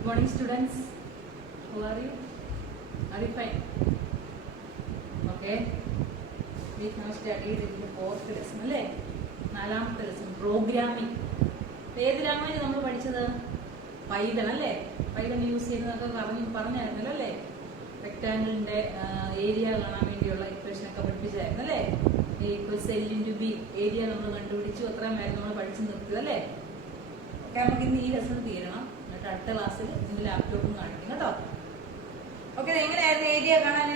Good morning, students. How are you? Are you fine? Okay. We have studied in the fourth lesson, അല്ലേ? നാലാമത്തെ lesson programming. ഏത് language നമ്മൾ പഠിച്ചത്? Python അല്ലേ? Python use ചെയ്യുന്നതൊക്കെ പറഞ്ഞായിരുന്നല്ലോ അല്ലേ? റെക്ടാങ്കിളിന്റെ ഏരിയ കാണാൻ വേണ്ടിയുള്ള ഇക്വേഷൻ ഒക്കെ പഠിപ്പിച്ചായിരുന്നു അല്ലേ? സെൽ ഇൻറ്റു ബി ഏരിയ നമ്മൾ കണ്ടുപിടിച്ചു. അത്രയുമായിരുന്നു നമ്മൾ പഠിച്ചു നിർത്തിയത് അല്ലേ? ഓക്കെ, നമുക്ക് ഇന്ന് ഈ ലെസൺ തീരണം. എന്നിട്ട് അടുത്ത ക്ലാസ്സിൽ ഇന്ന് ലാപ്ടോപ്പും കാണിക്കും കേട്ടോ. ഓക്കെ, എങ്ങനെയായിരുന്നു ഏരിയ കാണാൻ?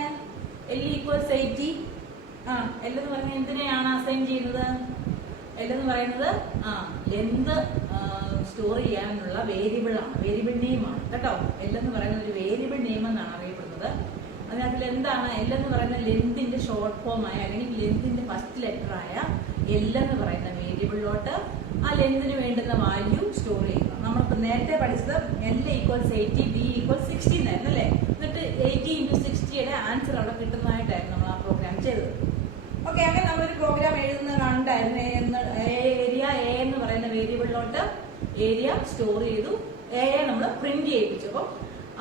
L = 80. L എന്ന് പറഞ്ഞാൽ എന്തിനെയാണ് അസൈൻ ചെയ്യുന്നത്? L എന്ന് പറയുന്നത് ലെന്ത് സ്റ്റോർ ചെയ്യാനുള്ള വേരിയബിൾ ആണ്, വേരിയബിൾ നെയിമാണ് കേട്ടോ. L എന്ന് പറയുന്നത് ഒരു വേരിയബിൾ നെയിം എന്നാണ് അറിയപ്പെടുന്നത്. അതിനകത്ത് എന്താണ് L എന്ന് പറയുന്ന ലെന്തിന്റെ ഷോർട്ട് ഫോം ആയ അല്ലെങ്കിൽ ലെന്തിന്റെ ഫസ്റ്റ് ലെറ്റർ ആയ L എന്ന് പറയുന്ന വേരിയബിളിലോട്ട് ആ ലെന്തിന് വേണ്ടുന്ന വാല്യൂ സ്റ്റോർ ചെയ്യുക. നമ്മൾക്ക് നേരത്തെ പഠിച്ചത് L = 80, B = 60 എന്നായിരുന്നു അല്ലേ? എന്നിട്ട് 80 × 60യുടെ ആൻസർ അവിടെ കിട്ടുന്നതായിട്ടായിരുന്നു നമ്മൾ ആ പ്രോഗ്രാം ചെയ്തത്. ഓക്കെ, അങ്ങനെ നമ്മളൊരു പ്രോഗ്രാം എഴുതുന്നത് കണ്ടായിരുന്നു. ഏരിയ എ എന്ന് പറയുന്ന വേരിയബിളിലോട്ട് ഏരിയ സ്റ്റോർ ചെയ്തു, എ നമ്മൾ പ്രിന്റ് ചെയ്യിപ്പിച്ചു. അപ്പോൾ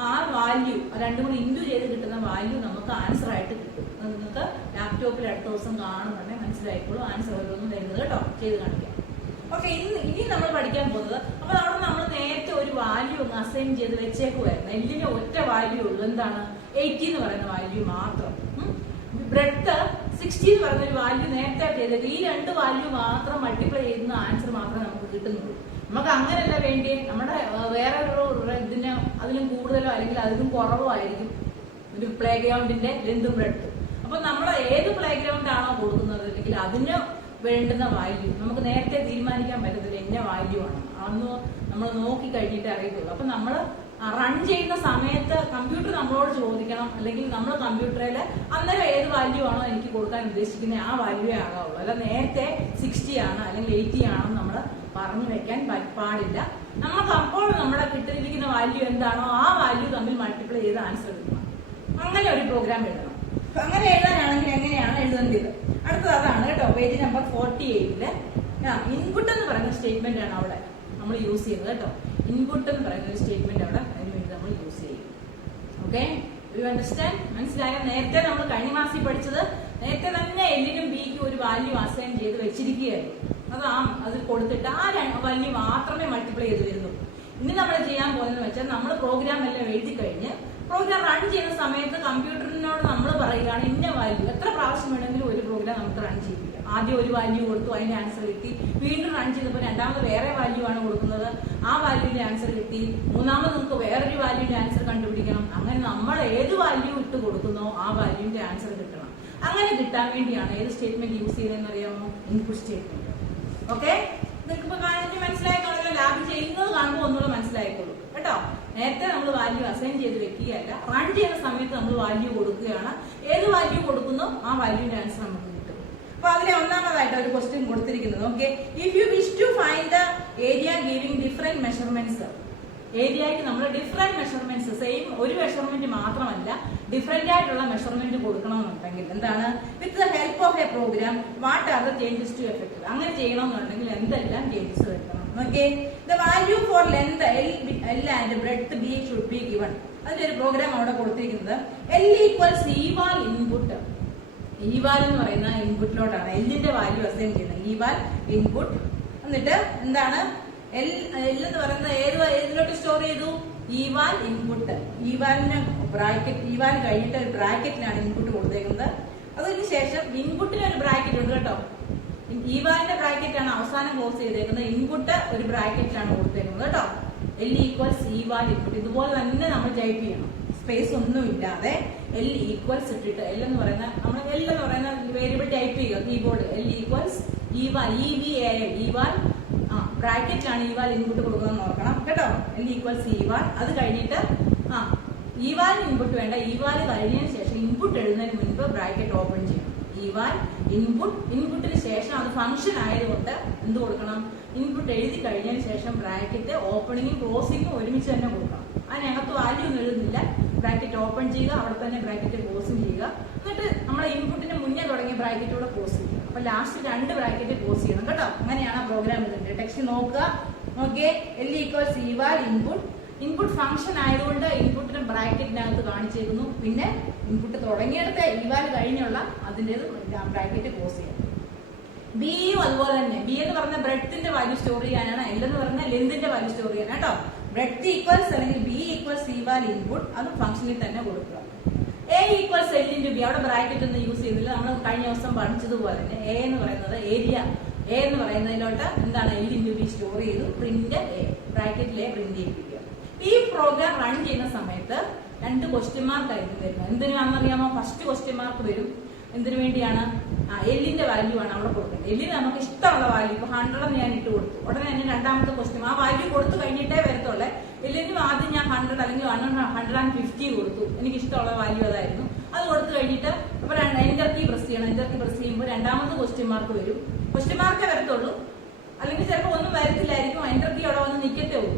ആ വാല്യൂ രണ്ടും കൂടി ഇൻറ്റു ചെയ്ത് കിട്ടുന്ന വാല്യൂ നമുക്ക് ആൻസർ ആയിട്ട് കിട്ടും. അത് നിങ്ങൾക്ക് ലാപ്ടോപ്പിൽ അടുത്ത ദിവസം കാണുന്നുണ്ടെങ്കിൽ മനസ്സിലായിക്കോളും ആൻസർ ഓരോന്നും തരുന്നത് കേട്ടോ. ചെയ്ത് കാണിക്കാം. ഓക്കെ, ഇനി നമ്മൾ പഠിക്കാൻ പോകുന്നത്, അപ്പൊ അവിടെ നമ്മൾ നേരത്തെ ഒരു വാല്യൂ ഒന്ന് അസൈൻ ചെയ്ത് വെച്ചേക്കുമായിരുന്നു. എല്ലിന് ഒറ്റ വാല്യൂ ഉള്ളൂ, എന്താണ്? 80 എന്ന് പറയുന്ന വാല്യൂ മാത്രം. ബ്രെഡ്ത്ത് 60 എന്ന് പറയുന്ന ഒരു വാല്യൂ നേരത്തെ ചെയ്തത്. ഈ രണ്ട് വാല്യൂ മാത്രം മൾട്ടിപ്ലൈ ചെയ്യുന്ന ആൻസർ മാത്രമേ നമുക്ക് കിട്ടുന്നുള്ളൂ. നമുക്ക് അങ്ങനെയല്ല വേണ്ടി, നമ്മുടെ വേറെ ഒരു ഇതിന് അതിലും കൂടുതലോ അല്ലെങ്കിൽ അതിലും കുറവോ ആയിരിക്കും ഒരു പ്ലേ ഗ്രൗണ്ടിന്റെ ലെന്തും ബ്രെഡ്ത്തും. അപ്പൊ നമ്മൾ ഏത് പ്ലേ ഗ്രൗണ്ട് ആണോ കൊടുക്കുന്നത് അല്ലെങ്കിൽ അതിന് വേണ്ടുന്ന വാല്യൂ നമുക്ക് നേരത്തെ തീരുമാനിക്കാൻ പറ്റത്തില്ല എന്ന വാല്യൂ ആണ്. അന്ന് നമ്മൾ നോക്കി കഴിഞ്ഞിട്ട് അറിയത്തുള്ളൂ. അപ്പൊ നമ്മൾ റൺ ചെയ്യുന്ന സമയത്ത് കമ്പ്യൂട്ടർ നമ്മളോട് ചോദിക്കണം, അല്ലെങ്കിൽ നമ്മൾ കമ്പ്യൂട്ടറിൽ അന്നേരം ഏത് വാല്യൂ ആണോ എനിക്ക് കൊടുക്കാൻ ഉദ്ദേശിക്കുന്നത് ആ വാല്യൂവേ ആകാവുള്ളൂ. അല്ല നേരത്തെ 60 ആണ് അല്ലെങ്കിൽ 80 ആണെന്ന് നമ്മൾ പറഞ്ഞു വെക്കാൻ പാടില്ല. നമുക്ക് അപ്പോൾ നമ്മുടെ കിട്ടിയിരിക്കുന്ന വാല്യൂ എന്താണോ ആ വാല്യൂ തമ്മിൽ മൾട്ടിപ്ലൈ ചെയ്ത് ആൻസർ കിട്ടണം. അങ്ങനെ ഒരു പ്രോഗ്രാം എഴുതണം. അങ്ങനെ എഴുതാനാണെങ്കിൽ എങ്ങനെയാണ് എഴുതേണ്ടത്? അടുത്തത് അതാണ് കേട്ടോ. പേജ് നമ്പർ 48 ഇൻപുട്ട് എന്ന് പറയുന്ന സ്റ്റേറ്റ്മെന്റ് ആണ് അവിടെ നമ്മൾ യൂസ് ചെയ്യുന്നത് കേട്ടോ. ഇൻപുട്ട് എന്ന് പറയുന്ന ഒരു സ്റ്റേറ്റ്മെന്റ് അവിടെ അതിനുവേണ്ടി നമ്മൾ യൂസ് ചെയ്യും. Okay, you understand? മനസ്സിലായോ? നേരത്തെ നമ്മൾ കഴിഞ്ഞ ക്ലാസ്സിൽ പഠിച്ചത് നേരത്തെ തന്നെ എല്ലിനും ബിക്കും ഒരു വാല്യൂ അസൈൻ ചെയ്ത് വെച്ചിരിക്കുകയായിരുന്നു. അത് കൊടുത്തിട്ട് ആ വാല്യൂ മാത്രമേ മൾട്ടിപ്ലൈ ചെയ്ത് വരുന്നു. ഇനി നമ്മൾ ചെയ്യാൻ പോകുന്നതെന്ന് വെച്ചാൽ നമ്മൾ പ്രോഗ്രാം എല്ലാം എഴുതി കഴിഞ്ഞ് പ്രോഗ്രാം റൺ ചെയ്യുന്ന സമയത്ത് കമ്പ്യൂട്ടറിനോട് നമ്മൾ പറയുകയാണ് ഇന്ന വാല്യൂ എത്ര പ്രാവശ്യം വേണമെങ്കിലും ഒരു പ്രോഗ്രാം നമുക്ക് റൺ ചെയ്യിപ്പിക്കാം. ആദ്യം ഒരു വാല്യൂ കൊടുത്തു, അതിന്റെ ആൻസർ കിട്ടി. വീണ്ടും റൺ ചെയ്തപ്പോൾ രണ്ടാമത് വേറെ വാല്യൂ ആണ് കൊടുക്കുന്നത്, ആ വാല്യൂവിന്റെ ആൻസർ കിട്ടി. മൂന്നാമത് നമുക്ക് വേറൊരു വാല്യൂവിന്റെ ആൻസർ കണ്ടുപിടിക്കണം. അങ്ങനെ നമ്മൾ ഏത് വാല്യൂ ഇട്ട് കൊടുക്കുന്നോ ആ വാല്യൂവിന്റെ ആൻസർ കിട്ടണം. അങ്ങനെ കിട്ടാൻ വേണ്ടിയാണ് ഏത് സ്റ്റേറ്റ്മെന്റ് യൂസ് ചെയ്തതെന്ന് അറിയാമോ? Input statement. ഓക്കെ, നിങ്ങൾക്ക് ഇപ്പൊ കാണിച്ച് മനസ്സിലായിക്കോളൂ. ലാബ് ചെയ്യുന്നത് കാണുമ്പോൾ ഒന്നുകൂടെ മനസ്സിലായിക്കോളൂ കേട്ടോ. നേരത്തെ നമ്മൾ വാല്യൂ അസൈൻ ചെയ്ത് വെക്കുകയല്ല, റൺ ചെയ്യുന്ന സമയത്ത് നമ്മൾ വാല്യൂ കൊടുക്കുകയാണ്. ഏത് വാല്യൂ കൊടുക്കുന്നോ ആ വാല്യൂവിന്റെ ആൻസർ നമുക്ക് കിട്ടും. അപ്പൊ അതിലെ ഒന്നാമതായിട്ട് ഒരു ക്വസ്റ്റ്യൻ കൊടുത്തിരിക്കുന്നത്. Okay, if you wish to find the area giving different measurements. ഏരിയയ്ക്ക് നമ്മൾ ഡിഫറെന്റ് മെഷർമെന്റ്സ്, സെയിം ഒരു മെഷർമെന്റ് മാത്രമല്ല ഡിഫറെന്റ് ആയിട്ടുള്ള മെഷർമെന്റ് കൊടുക്കണമെന്നുണ്ടെങ്കിൽ എന്താണ്? With the help of a program what are the changes to effect. അങ്ങനെ ചെയ്യണമെന്നുണ്ടെങ്കിൽ എന്തെല്ലാം ചേഞ്ചസ് വരുത്തണം? Okay, the value for length L and breadth B should be given. അതിന്റെ ഒരു പ്രോഗ്രാം അവിടെ കൊടുത്തിരിക്കുന്നത്. L = eval input. ഈവാൽ എന്ന് പറയുന്ന ഇൻപുട്ടിലോട്ടാണ് എല്ലിന്റെ വാല്യൂ അസൈൻ ചെയ്യുന്നത്. ഈവാൽ ഇൻപുട്ട്. എന്നിട്ട് എന്താണ് L എന്ന് പറയുന്നത് ഏതിലോട്ട് സ്റ്റോർ ചെയ്തു? ഈവാൽ ഇൻപുട്ട്. ഈവാലിന് ബ്രാക്കറ്റ്, ഈവാൽ കഴിഞ്ഞിട്ട് ഒരു ബ്രാക്കറ്റിലാണ് ഇൻപുട്ട് കൊടുത്തേക്കുന്നത്. അതിനുശേഷം ഇൻപുട്ടിന് ഒരു ബ്രാക്കറ്റ് ഉണ്ട് കേട്ടോ. ഈവാലിന്റെ ബ്രാക്കറ്റ് ആണ് അവസാനം ക്ലോസ് ചെയ്തേക്കുന്നത്. ഇൻപുട്ട് ഒരു ബ്രാക്കറ്റിലാണ് കൊടുത്തേക്കുന്നത് കേട്ടോ. L = eval input. ഇതുപോലെ തന്നെ നമ്മൾ ടൈപ്പ് ചെയ്യണം, സ്പേസ് ഒന്നും ഇല്ലാതെ. L = ഇട്ടിട്ട് L എന്ന് പറയുന്ന വേരിയബിൾ ടൈപ്പ് ചെയ്യുക കീബോർഡ്. L = eval eval ബ്രാക്കറ്റിലാണ് ഈവാൽ ഇൻപുട്ട് കൊടുക്കുന്നത് നോക്കണം കേട്ടോ. L = eval. അത് കഴിഞ്ഞിട്ട് ഈവാൽ ഇൻപുട്ട് വേണ്ട, ഈവാൽ കഴിഞ്ഞതിന് ശേഷം ഇൻപുട്ട് എഴുതുന്നതിന് മുൻപ് ബ്രാക്കറ്റ് ഓപ്പൺ ചെയ്യണം. ഈവാൽ ഇൻപുട്ട്. ഇൻപുട്ടിന് ശേഷം അത് ഫംഗ്ഷൻ ആയതുകൊണ്ട് എന്ത് കൊടുക്കണം? ഇൻപുട്ട് എഴുതി കഴിഞ്ഞതിന് ശേഷം ബ്രാക്കറ്റ് ഓപ്പണിങ്ങും ക്ലോസിങ്ങും ഒരുമിച്ച് തന്നെ കൊടുക്കണം. അതിനകത്ത് വാല്യൂ ഒന്നും എഴുതുന്നില്ല. ബ്രാക്കറ്റ് ഓപ്പൺ ചെയ്യുക, അവിടെ തന്നെ ബ്രാക്കറ്റ് ക്ലോസും ചെയ്യുക. എന്നിട്ട് നമ്മളെ ഇൻപുട്ടിന് മുന്നേ തുടങ്ങിയ ബ്രാക്കറ്റോടെ ക്ലോസ് ചെയ്യുക. അപ്പൊ ലാസ്റ്റ് 2 ബ്രാക്കറ്റ് ക്ലോസ് ചെയ്യണം കേട്ടോ. അങ്ങനെയാണ് പ്രോഗ്രാം എഴുതേണ്ടത്. ടെക്സ്റ്റ് നോക്കുക. Okay, L = eval input input function ആയതുകൊണ്ട് ഇൻപുട്ടിന് ബ്രാക്കറ്റിനകത്ത് കാണിച്ചേക്കുന്നു. പിന്നെ ഇൻപുട്ട് തുടങ്ങിയെടുത്ത് ഇവാൽ കഴിഞ്ഞുള്ള അതിൻ്റെത് ബ്രാക്കറ്റ് ക്ലോസ് ചെയ്യാം. ബിയും അതുപോലെ തന്നെ. ബി എന്ന് പറഞ്ഞ ബ്രെഡ്ത്തിന്റെ വാല്യൂ സ്റ്റോർ ചെയ്യാനാണ്, എൽ എന്ന് പറഞ്ഞ ലെന്തിന്റെ വാല്യൂ സ്റ്റോർ ചെയ്യാനാണ് കേട്ടോ. ബ്രെഡ് ഈക്വൽസ് അല്ലെങ്കിൽ ബി ഈക്വൽസ് ഇവാൽ ഇൻപുട്ട് അത് ഫംഗ്ഷനിൽ തന്നെ കൊടുക്കുക. A equals L into B, അവിടെ ബ്രാക്കറ്റ് ഒന്നും യൂസ് ചെയ്തില്ല. നമ്മൾ കഴിഞ്ഞ ദിവസം പഠിച്ചതുപോലെ തന്നെ എ എന്ന് പറയുന്നത് ഏരിയ, എ എന്ന് പറയുന്നതിലോട്ട് എന്താണ് എൽ ഇൻറ്റു ബി സ്റ്റോർ ചെയ്തു, പ്രിന്റ് എ, ബ്രാക്കറ്റിലെ പ്രിന്റ് ചെയ്യിപ്പിക്കുക. ഈ പ്രോഗ്രാം റൺ ചെയ്യുന്ന സമയത്ത് 2 ക്വസ്റ്റ്യൻ മാർക്ക് ആയിരിക്കും വരുന്നത്. എന്തിനാണെന്നറിയാമോ? ഫസ്റ്റ് ക്വസ്റ്റ്യൻ മാർക്ക് വരും. എന്തിനു വേണ്ടിയാണ്? എല്ലിന്റെ വാല്യൂ ആണ് അവിടെ കൊടുക്കുന്നത്. എല്ലിന് നമുക്ക് ഇഷ്ടമുള്ള വാല്യൂ, ഇപ്പൊ 100 ഞാൻ ഇട്ട് കൊടുത്തു, ഉടനെ തന്നെ രണ്ടാമത്തെ ക്വസ്റ്റ്യൻ ആ വാല്യൂ കൊടുത്തു കഴിഞ്ഞിട്ടേ വരത്തുള്ളേ. എല്ലിന് ആദ്യം ഞാൻ 100 അല്ലെങ്കിൽ 150 കൊടുത്തു, എനിക്ക് ഇഷ്ടമുള്ള വാല്യൂ അതായിരുന്നു. അത് കൊടുത്തു കഴിഞ്ഞിട്ട് അപ്പൊ എന്റർ കീ പ്രസ് ചെയ്യണം. എന്റർ കീ പ്രസ് ചെയ്യുമ്പോൾ രണ്ടാമത്തെ ക്വസ്റ്റ്യൻ മാർക്ക് വരും. ക്വസ്റ്റ്യൻ മാർക്കേ വരത്തുള്ളൂ, അല്ലെങ്കിൽ ചിലപ്പോൾ ഒന്നും വരത്തില്ലായിരിക്കും. എന്റർ കീ അവിടെ വന്ന് നിൽക്കത്തേ ഉള്ളൂ.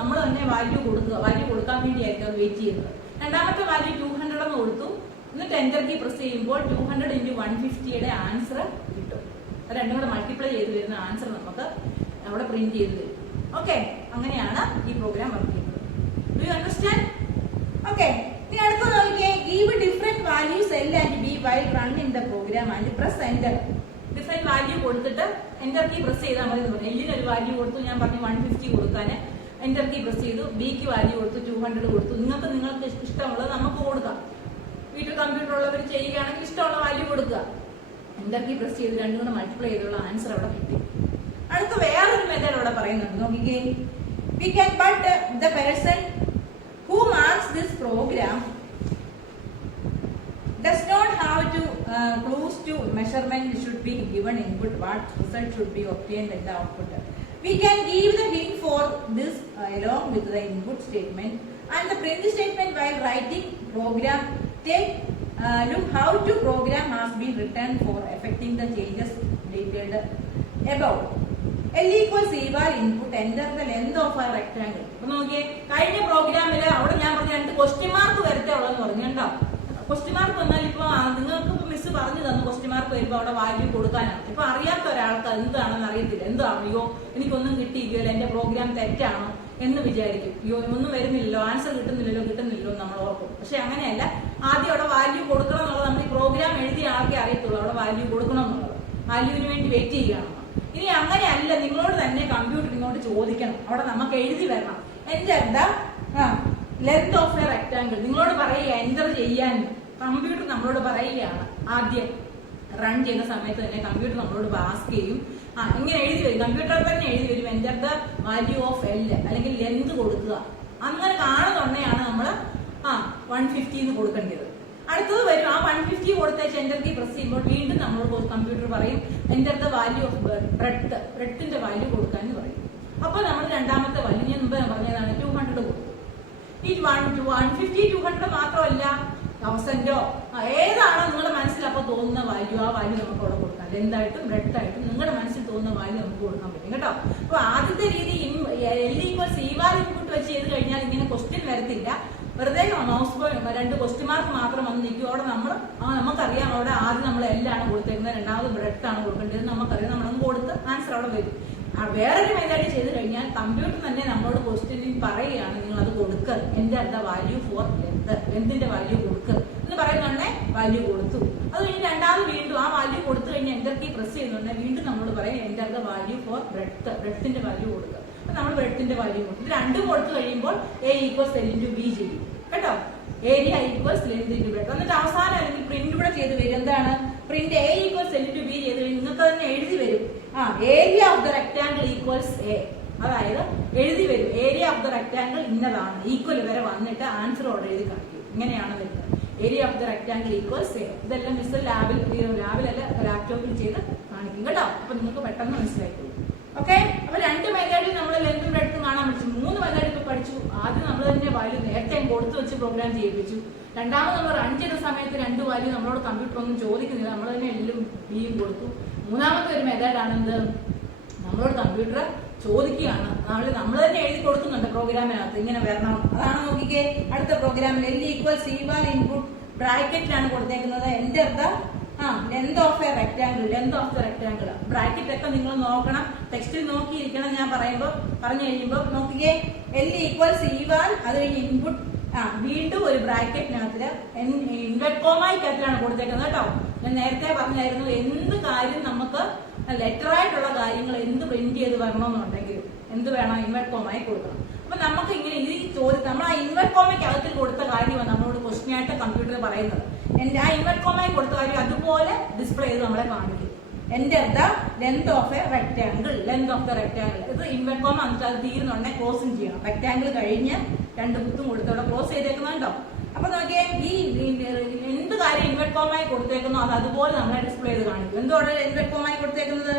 നമ്മൾ തന്നെ വാല്യൂ കൊടുക്കുക, വാല്യൂ കൊടുക്കാൻ വേണ്ടിയായിരിക്കും അത് വെയിറ്റ് ചെയ്യുന്നത്. രണ്ടാമത്തെ വാല്യൂ 200 എന്ന് കൊടുത്തു. എന്നിട്ട് എന്റർ കീ പ്രസ് ചെയ്യുമ്പോൾ 200 × 150 ആൻസർ കിട്ടും. രണ്ടും കൂടെ മൾട്ടിപ്ലൈ ചെയ്ത് വരുന്ന ആൻസർ നമുക്ക് അവിടെ പ്രിന്റ് ചെയ്ത് തരും. ഓക്കെ, അങ്ങനെയാണ് ഈ പ്രോഗ്രാം വർക്ക് ചെയ്യുന്നത്. Do you understand? ഓക്കെ, ഇനി അടുത്ത നോക്കിയേ. Give different values L and B while running the program and press enter. Different value കൊടുത്തിട്ട് എന്റർ കീ പ്രസ് ചെയ്താൽ മതി. എല്ലിന് ഒരു വാല്യൂ കൊടുത്തു, ഞാൻ പറഞ്ഞു 150 കൊടുക്കാന്. എന്റർ കീ പ്രസ് ചെയ്തു. ബിക്ക് വാല്യൂ കൊടുത്തു, 200 കൊടുത്തു. നിങ്ങൾക്ക് ഇഷ്ടമുള്ളത് നമുക്ക് കൊടുക്കാം. വീട്ടിൽ കമ്പ്യൂട്ടർ ഉള്ളവർ ചെയ്യുകയാണെങ്കിൽ ഇഷ്ടമുള്ള വാല്യൂ കൊടുക്കുക. എന്റർ കീ പ്രസ് ചെയ്ത് രണ്ടും കൂടെ മൾട്ടിപ്ലൈ ചെയ്തുള്ള ആൻസർ അവിടെ കിട്ടി. അടുത്ത വേറൊരു മെത്തേഡ് അവിടെ പറയുന്നുണ്ട്, നോക്കിക്കേ. We can but the person who marks this program does not have to clues to measurement should be given input, what result should be obtained at the output. We can give the hint for this along with the input statement and the print statement while writing program. Take look how to program has been written for affecting the changes detailed above. L equals eval input, enter the length of a rectangle. അപ്പൊ നോക്കിയേ, കഴിഞ്ഞ പ്രോഗ്രാമില് അവിടെ ഞാൻ പറഞ്ഞ 2 question mark വരത്തേ ഉള്ളെന്ന് പറഞ്ഞുണ്ടോ. Question mark വന്നാൽ ഇപ്പൊ നിങ്ങൾക്ക് ഇപ്പൊ മിസ് പറഞ്ഞു തന്നു ക്വസ്റ്റ്യൻ മാർക്ക് വരുമ്പോ അവിടെ വാല്യൂ കൊടുക്കാനാണ്. ഇപ്പൊ അറിയാത്ത ഒരാൾക്ക് എന്താണെന്ന് അറിയത്തില്ല, എന്താണോ എനിക്കൊന്നും കിട്ടിയില്ലല്ലോ, എന്റെ പ്രോഗ്രാം തെറ്റാണോ എന്ന് വിചാരിക്കും. അയ്യോ ഒന്നും വരുന്നില്ലല്ലോ, ആൻസർ കിട്ടുന്നില്ലല്ലോ നമ്മൾ ഓർക്കും. പക്ഷെ അങ്ങനെയല്ല, ആദ്യം അവിടെ വാല്യൂ കൊടുക്കണം എന്നുള്ളത് നമ്മൾ ഈ പ്രോഗ്രാം എഴുതിയ ആൾക്കേ അറിയത്തുള്ളൂ അവിടെ വാല്യൂ കൊടുക്കണം എന്നുള്ളത്. വാല്യൂവിന് വേണ്ടി വെയിറ്റ് ചെയ്യുകയാണ്. ഇനി അങ്ങനെയല്ല, നിങ്ങളോട് തന്നെ കമ്പ്യൂട്ടർ ഇങ്ങോട്ട് ചോദിക്കണം, അവിടെ നമുക്ക് എഴുതി വരണം. എന്റെ എന്താ ലെങ്ത് ഓഫ് എ റെക്ടാങ്കിൾ നിങ്ങളോട് പറയുക എൻ്റർ ചെയ്യാൻ. കമ്പ്യൂട്ടർ നമ്മളോട് പറയുകയാണ്. ആദ്യം റൺ ചെയ്യുന്ന സമയത്ത് തന്നെ കമ്പ്യൂട്ടർ നമ്മളോട് ആസ്ക് ചെയ്യും. ഇങ്ങനെ എഴുതി വരും, കമ്പ്യൂട്ടറിൽ തന്നെ എഴുതി വരും enter the value of L അല്ലെങ്കിൽ ലെങ്ത് കൊടുക്കുക. അങ്ങനെ കാണുന്നുണ്ടെയാണ് നമ്മൾ 150 എന്ന് കൊടുക്കേണ്ടത്. അടുത്തത് വരും, ആ 150 കൊടുത്തേച്ച് എൻ്റർ കീ പ്രസ് ചെയ്യുമ്പോൾ വീണ്ടും നമ്മളോട് കമ്പ്യൂട്ടർ പറയും എൻ്റർ ദ വാല്യൂ ഓഫ് ബ്രെഡ്ത്തിന്റെ വാല്യൂ കൊടുക്കാൻ പറയും. അപ്പൊ നമ്മൾ രണ്ടാമത്തെ വാല്യൂ ഞാൻ മുമ്പ് പറഞ്ഞതാണ് 200 കൊടുക്കും. ഈ 150 200 മാത്രമല്ല, 1000 ഏതാണോ നിങ്ങളുടെ മനസ്സിൽ അപ്പൊ തോന്നുന്ന വാല്യൂ, ആ വാല്യൂ നമുക്ക് അവിടെ കൊടുക്കാം. ലെന്തായിട്ടും ബ്രെഡായിട്ടും നിങ്ങളുടെ മനസ്സിൽ തോന്നുന്ന വാല്യൂ നമുക്ക് കൊടുക്കാൻ പറ്റും കേട്ടോ. അപ്പൊ ആദ്യത്തെ രീതി എൽ ഈക്വൽസ് ഈവാൽ ഇൻപുട്ട് വെച്ച് ചെയ്ത് കഴിഞ്ഞാൽ ഇങ്ങനെ ക്വസ്റ്റ്യൻ വരത്തില്ല. വെറുതെ മൗസ് പോയിന്റ് 2 ക്വസ്റ്റ്യൻ മാർക്ക് മാത്രം വന്ന് നിൽക്കും. അവിടെ നമുക്കറിയാം അവിടെ ആദ്യം നമ്മൾ എല്ലാണ് കൊടുത്തേക്കുന്നത്, രണ്ടാമത് ബ്രെഡാണ് കൊടുക്കേണ്ടത് നമുക്കറിയാം. നമ്മളൊന്ന് കൊടുത്ത് ആൻസർ അവിടെ വരും. വേറൊരു മെത്തേഡ് ചെയ്ത് കഴിഞ്ഞാൽ കമ്പ്യൂട്ടർ തന്നെ നമ്മളോട് ക്വസ്റ്റ്യനിൽ പറയുകയാണ് നിങ്ങൾ അത് കൊടുക്കുക, എൻ്റർ ദ വാല്യൂ ഫോർ ലെന്തിന്റെ വാല്യൂ കൊടുക്കുക എന്ന് പറയുന്നുണ്ടെ വാല്യൂ കൊടുത്തു. അത് കഴിഞ്ഞ് രണ്ടാമത് വീണ്ടും ആ വാല്യൂ കൊടുത്തു കഴിഞ്ഞാൽ എൻ്റർ കീ പ്രസ് ചെയ്യുന്നുണ്ടെ വീണ്ടും നമ്മളോട് പറയും എൻ്റർ ദ വാല്യൂ ഫോർ ബ്രെഡ്ത്തിന്റെ വാല്യൂ കൊടുക്കുക. അപ്പൊ നമ്മൾ ബ്രെഡ്ത്തിന്റെ വാല്യൂ കൊടുക്കും. ഇത് രണ്ടും കൊടുത്തു കഴിയുമ്പോൾ A equals L into B ചെയ്യും കേട്ടോ. Area equals length into bread. എന്നിട്ട് അവസാനം അല്ലെങ്കിൽ പ്രിന്റ് കൂടെ ചെയ്ത് വരും. എന്താണ് print A equals L into B ചെയ്ത് കഴിഞ്ഞാൽ നിങ്ങൾക്ക് തന്നെ എഴുതി വരും area of the rectangle equals A. അതായത് എഴുതി വരും ഏരിയ ഓഫ് ദ റെക്ടാങ്കിൾ ഇന്നതാണ്, ഈക്വൽ വരെ വന്നിട്ട് ആൻസർ അവിടെ എഴുതി കാണിക്കും. ഇങ്ങനെയാണ് വരുന്നത് area of the rectangle equals A. ഇതെല്ലാം മിസ് ലാബിലല്ല ലാപ്ടോപ്പിൽ ചെയ്ത് കാണിക്കും കേട്ടോ. അപ്പൊ നിങ്ങൾക്ക് പെട്ടെന്ന് മനസ്സിലായിക്കോളൂ. ഓക്കെ, അപ്പൊ 2 മെത്തേഡിൽ നമ്മൾ ലെങ്തും ബ്രെഡ്ത്തും കാണാൻ പഠിച്ചു. 3 മെത്തേഡ് ഇപ്പൊ പഠിച്ചു. ആദ്യം നമ്മൾ തന്നെ വാല്യൂ നേരത്തെ കൊടുത്തു വെച്ച് പ്രോഗ്രാം ചെയ്യിപ്പിച്ചു. രണ്ടാമത് നമ്മൾ റൺ ചെയ്ത സമയത്ത് 2 വാല്യൂ നമ്മളോട് കമ്പ്യൂട്ടർ ഒന്നും ചോദിക്കുന്നില്ല, നമ്മൾ തന്നെ എല്ലും ബിയും കൊടുത്തു. മൂന്നാമത്തെ ഒരു മെത്തേഡാണ് എന്ത്, നമ്മളോട് കമ്പ്യൂട്ടർ ചോദിക്കുകയാണ്, നമ്മൾ തന്നെ എഴുതി കൊടുക്കുന്നുണ്ട് പ്രോഗ്രാമിനകത്ത് ഇങ്ങനെ വരണം. അതാണ് നോക്കിക്കേ അടുത്ത പ്രോഗ്രാമിൽ എൽ ഈക്വൽസ് ഈവാൽ ഇൻപുട്ട് ബ്രാക്കറ്റിലാണ് കൊടുത്തേക്കുന്നത് enter the length of A rectangle, length of the rectangle. Bracket ഒക്കെ നിങ്ങൾ നോക്കണം, ടെക്സ്റ്റിൽ നോക്കിയിരിക്കണം. ഞാൻ പറഞ്ഞു കഴിയുമ്പോൾ നോക്കിക്കേ, L ഈക്വൽസ് E1, അത് കഴിഞ്ഞ് ഇൻപുട്ട് വീണ്ടും ഒരു ബ്രാക്കറ്റിനകത്തില് ഇൻവെർട്ട് കോമയ്ക്കകത്തിലാണ് കൊടുത്തേക്കുന്നത് കേട്ടോ. ഞാൻ നേരത്തെ പറഞ്ഞായിരുന്നു, എന്ത് കാര്യം നമുക്ക് ലെറ്റർ ആയിട്ടുള്ള കാര്യങ്ങൾ എന്ത് പ്രിന്റ് ചെയ്ത് വരണമെന്നുണ്ടെങ്കിൽ എന്ത് വേണം, ഇൻവെർട്ട് കോമായി കൊടുക്കണം. അപ്പൊ നമുക്ക് ഇങ്ങനെ ഈ ചോദ്യം നമ്മൾ ആ ഇൻവെർട്ട് കോമയ്ക്ക് അകത്തിൽ കൊടുത്ത കാര്യമാണ് നമ്മളോട് ക്വസ്റ്റ്യൻ ആയിട്ട് കമ്പ്യൂട്ടർ പറയുന്നത്. ആ ഇൻവെർട്ട് കോമയിൽ കൊടുത്ത കാര്യം അതുപോലെ ഡിസ്പ്ലേ ചെയ്ത് നമ്മളെ കാണിക്കും. Enter the length of A rectangle, length of the rectangle. ഇത് ഇൻവെർട്ട് കോമ എന്നിട്ട് അത് തീരുന്നുണ്ടെങ്കിൽ ക്ലോസും ചെയ്യണം. റെക്ടാങ്കിൾ കഴിഞ്ഞ് 2 കുത്തും കൊടുത്തോടെ ക്ലോസ് ചെയ്തേക്കുന്നുണ്ടോ. അപ്പൊ നോക്കിയേ, ഈ എന്ത് കാര്യം ഇൻവെർട്ട് കോമയിൽ കൊടുത്തേക്കുന്നോ അത് അതുപോലെ നമ്മളെ ഡിസ്പ്ലേ ചെയ്ത് കാണിക്കും. എന്തുകൊണ്ട് ഇൻവെർട്ട് കോമയിൽ കൊടുത്തേക്കുന്നത്?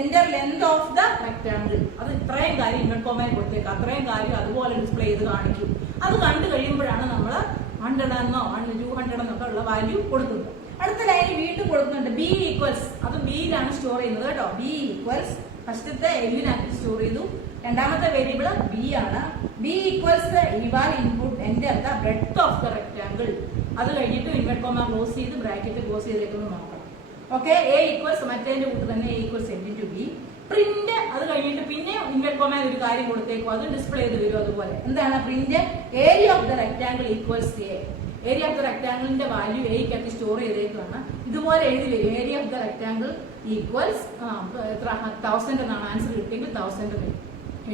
Enter length of the rectangle. അത് ഇത്രയും കാര്യം ഇൻവെർട്ട് കോമയിൽ കൊടുത്തേക്കുക, അത്രയും കാര്യം അതുപോലെ ഡിസ്പ്ലേ ചെയ്ത് കാണിക്കും. അത് കണ്ടു കഴിയുമ്പോഴാണ് നമ്മൾ 100 എന്നോ 200 എന്നൊക്കെ ഉള്ള വാല്യൂ കൊടുക്കുന്നത്. അടുത്ത ലൈൻ വീണ്ടും കൊടുക്കുന്നുണ്ട് ബി ഈക്വൽസ്, അത് ബിയിലാണ് സ്റ്റോർ ചെയ്യുന്നത് കേട്ടോ. ബി ഈക്വൽസ് ഫസ്റ്റത്തെ എല്ലിനകത്ത് സ്റ്റോർ ചെയ്തു, രണ്ടാമത്തെ വേരിയബിൾ ബി ആണ്. B equals eval input enter the breadth of the rectangle. അത് കഴിഞ്ഞിട്ട് ഇൻവെർട്ട് കോമ ക്ലോസ് ചെയ്ത് ബ്രാക്കറ്റ് ക്ലോസ് ചെയ്തേക്കൊന്ന് നോക്കണം. ഓക്കെ, എ ഈക്വൽസ് മറ്റേതിന്റെ കൂട്ട് തന്നെ A equals N into B. Print അത് കഴിഞ്ഞിട്ട് പിന്നെ ഇൻവെർട്ട് കോമയിൽ ഒരു കാര്യം കൊടുത്തേക്കും, അത് ഡിസ്പ്ലേ ചെയ്ത് വരും. അതുപോലെ എന്താണ് print? Area of the rectangle equals A. Area of the റെക്ടാങ്കിളിന്റെ വാല്യൂ എയ്ക്കകത്ത് സ്റ്റോർ ചെയ്തേക്കാണ്. ഇതുപോലെ എഴുതി വരും, area of the rectangle equals 1000 എന്നാണ് ആൻസർ കിട്ടിയെങ്കിൽ 1000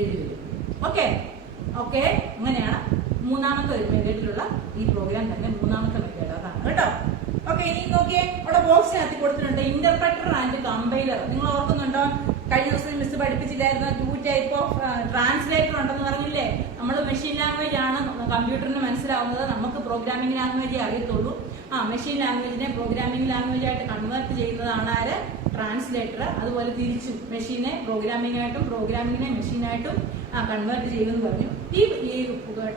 എഴുതി വരും. ഓക്കെ ഓക്കെ, അങ്ങനെയാണ് മൂന്നാമത്തെ ഒരു മെത്തേഡിലുള്ള ഈ പ്രോഗ്രാം തന്നെ മൂന്നാമത്തെ മെത്തേഡ് അതാണ് കേട്ടോ. ഓക്കെ, ഇനി നോക്കിയേ, അവിടെ ബോക്സിനകത്ത് കൊടുത്തിട്ടുണ്ട് ഇന്റർപ്രറ്റർ ആൻഡ് കമ്പൈലർ. നിങ്ങൾ ഓർക്കുന്നുണ്ടോ? കഴിഞ്ഞ ദിവസം മിസ് പഠിപ്പിച്ചില്ലായിരുന്നു 2 ടൈപ്പ് ഓഫ് ട്രാൻസ്ലേറ്റർ ഉണ്ടെന്ന് പറഞ്ഞില്ലേ? നമ്മൾ മെഷീൻ ലാംഗ്വേജ് ആണ് കമ്പ്യൂട്ടറിന് മനസ്സിലാവുന്നത്, നമുക്ക് പ്രോഗ്രാമിംഗ് ലാംഗ്വേജേ അറിയത്തുള്ളൂ. മെഷീൻ ലാംഗ്വേജിനെ പ്രോഗ്രാമിംഗ് ലാംഗ്വേജ് ആയിട്ട് കൺവേർട്ട് ചെയ്യുന്നതാണ് ആര്? ട്രാൻസ്ലേറ്റർ. അതുപോലെ തിരിച്ചു മെഷീനെ പ്രോഗ്രാമിംഗ് ആയിട്ടും പ്രോഗ്രാമിങ്ങിനെ മെഷീനായിട്ടും കൺവേർട്ട് ചെയ്യുമെന്ന് പറഞ്ഞു. ഈ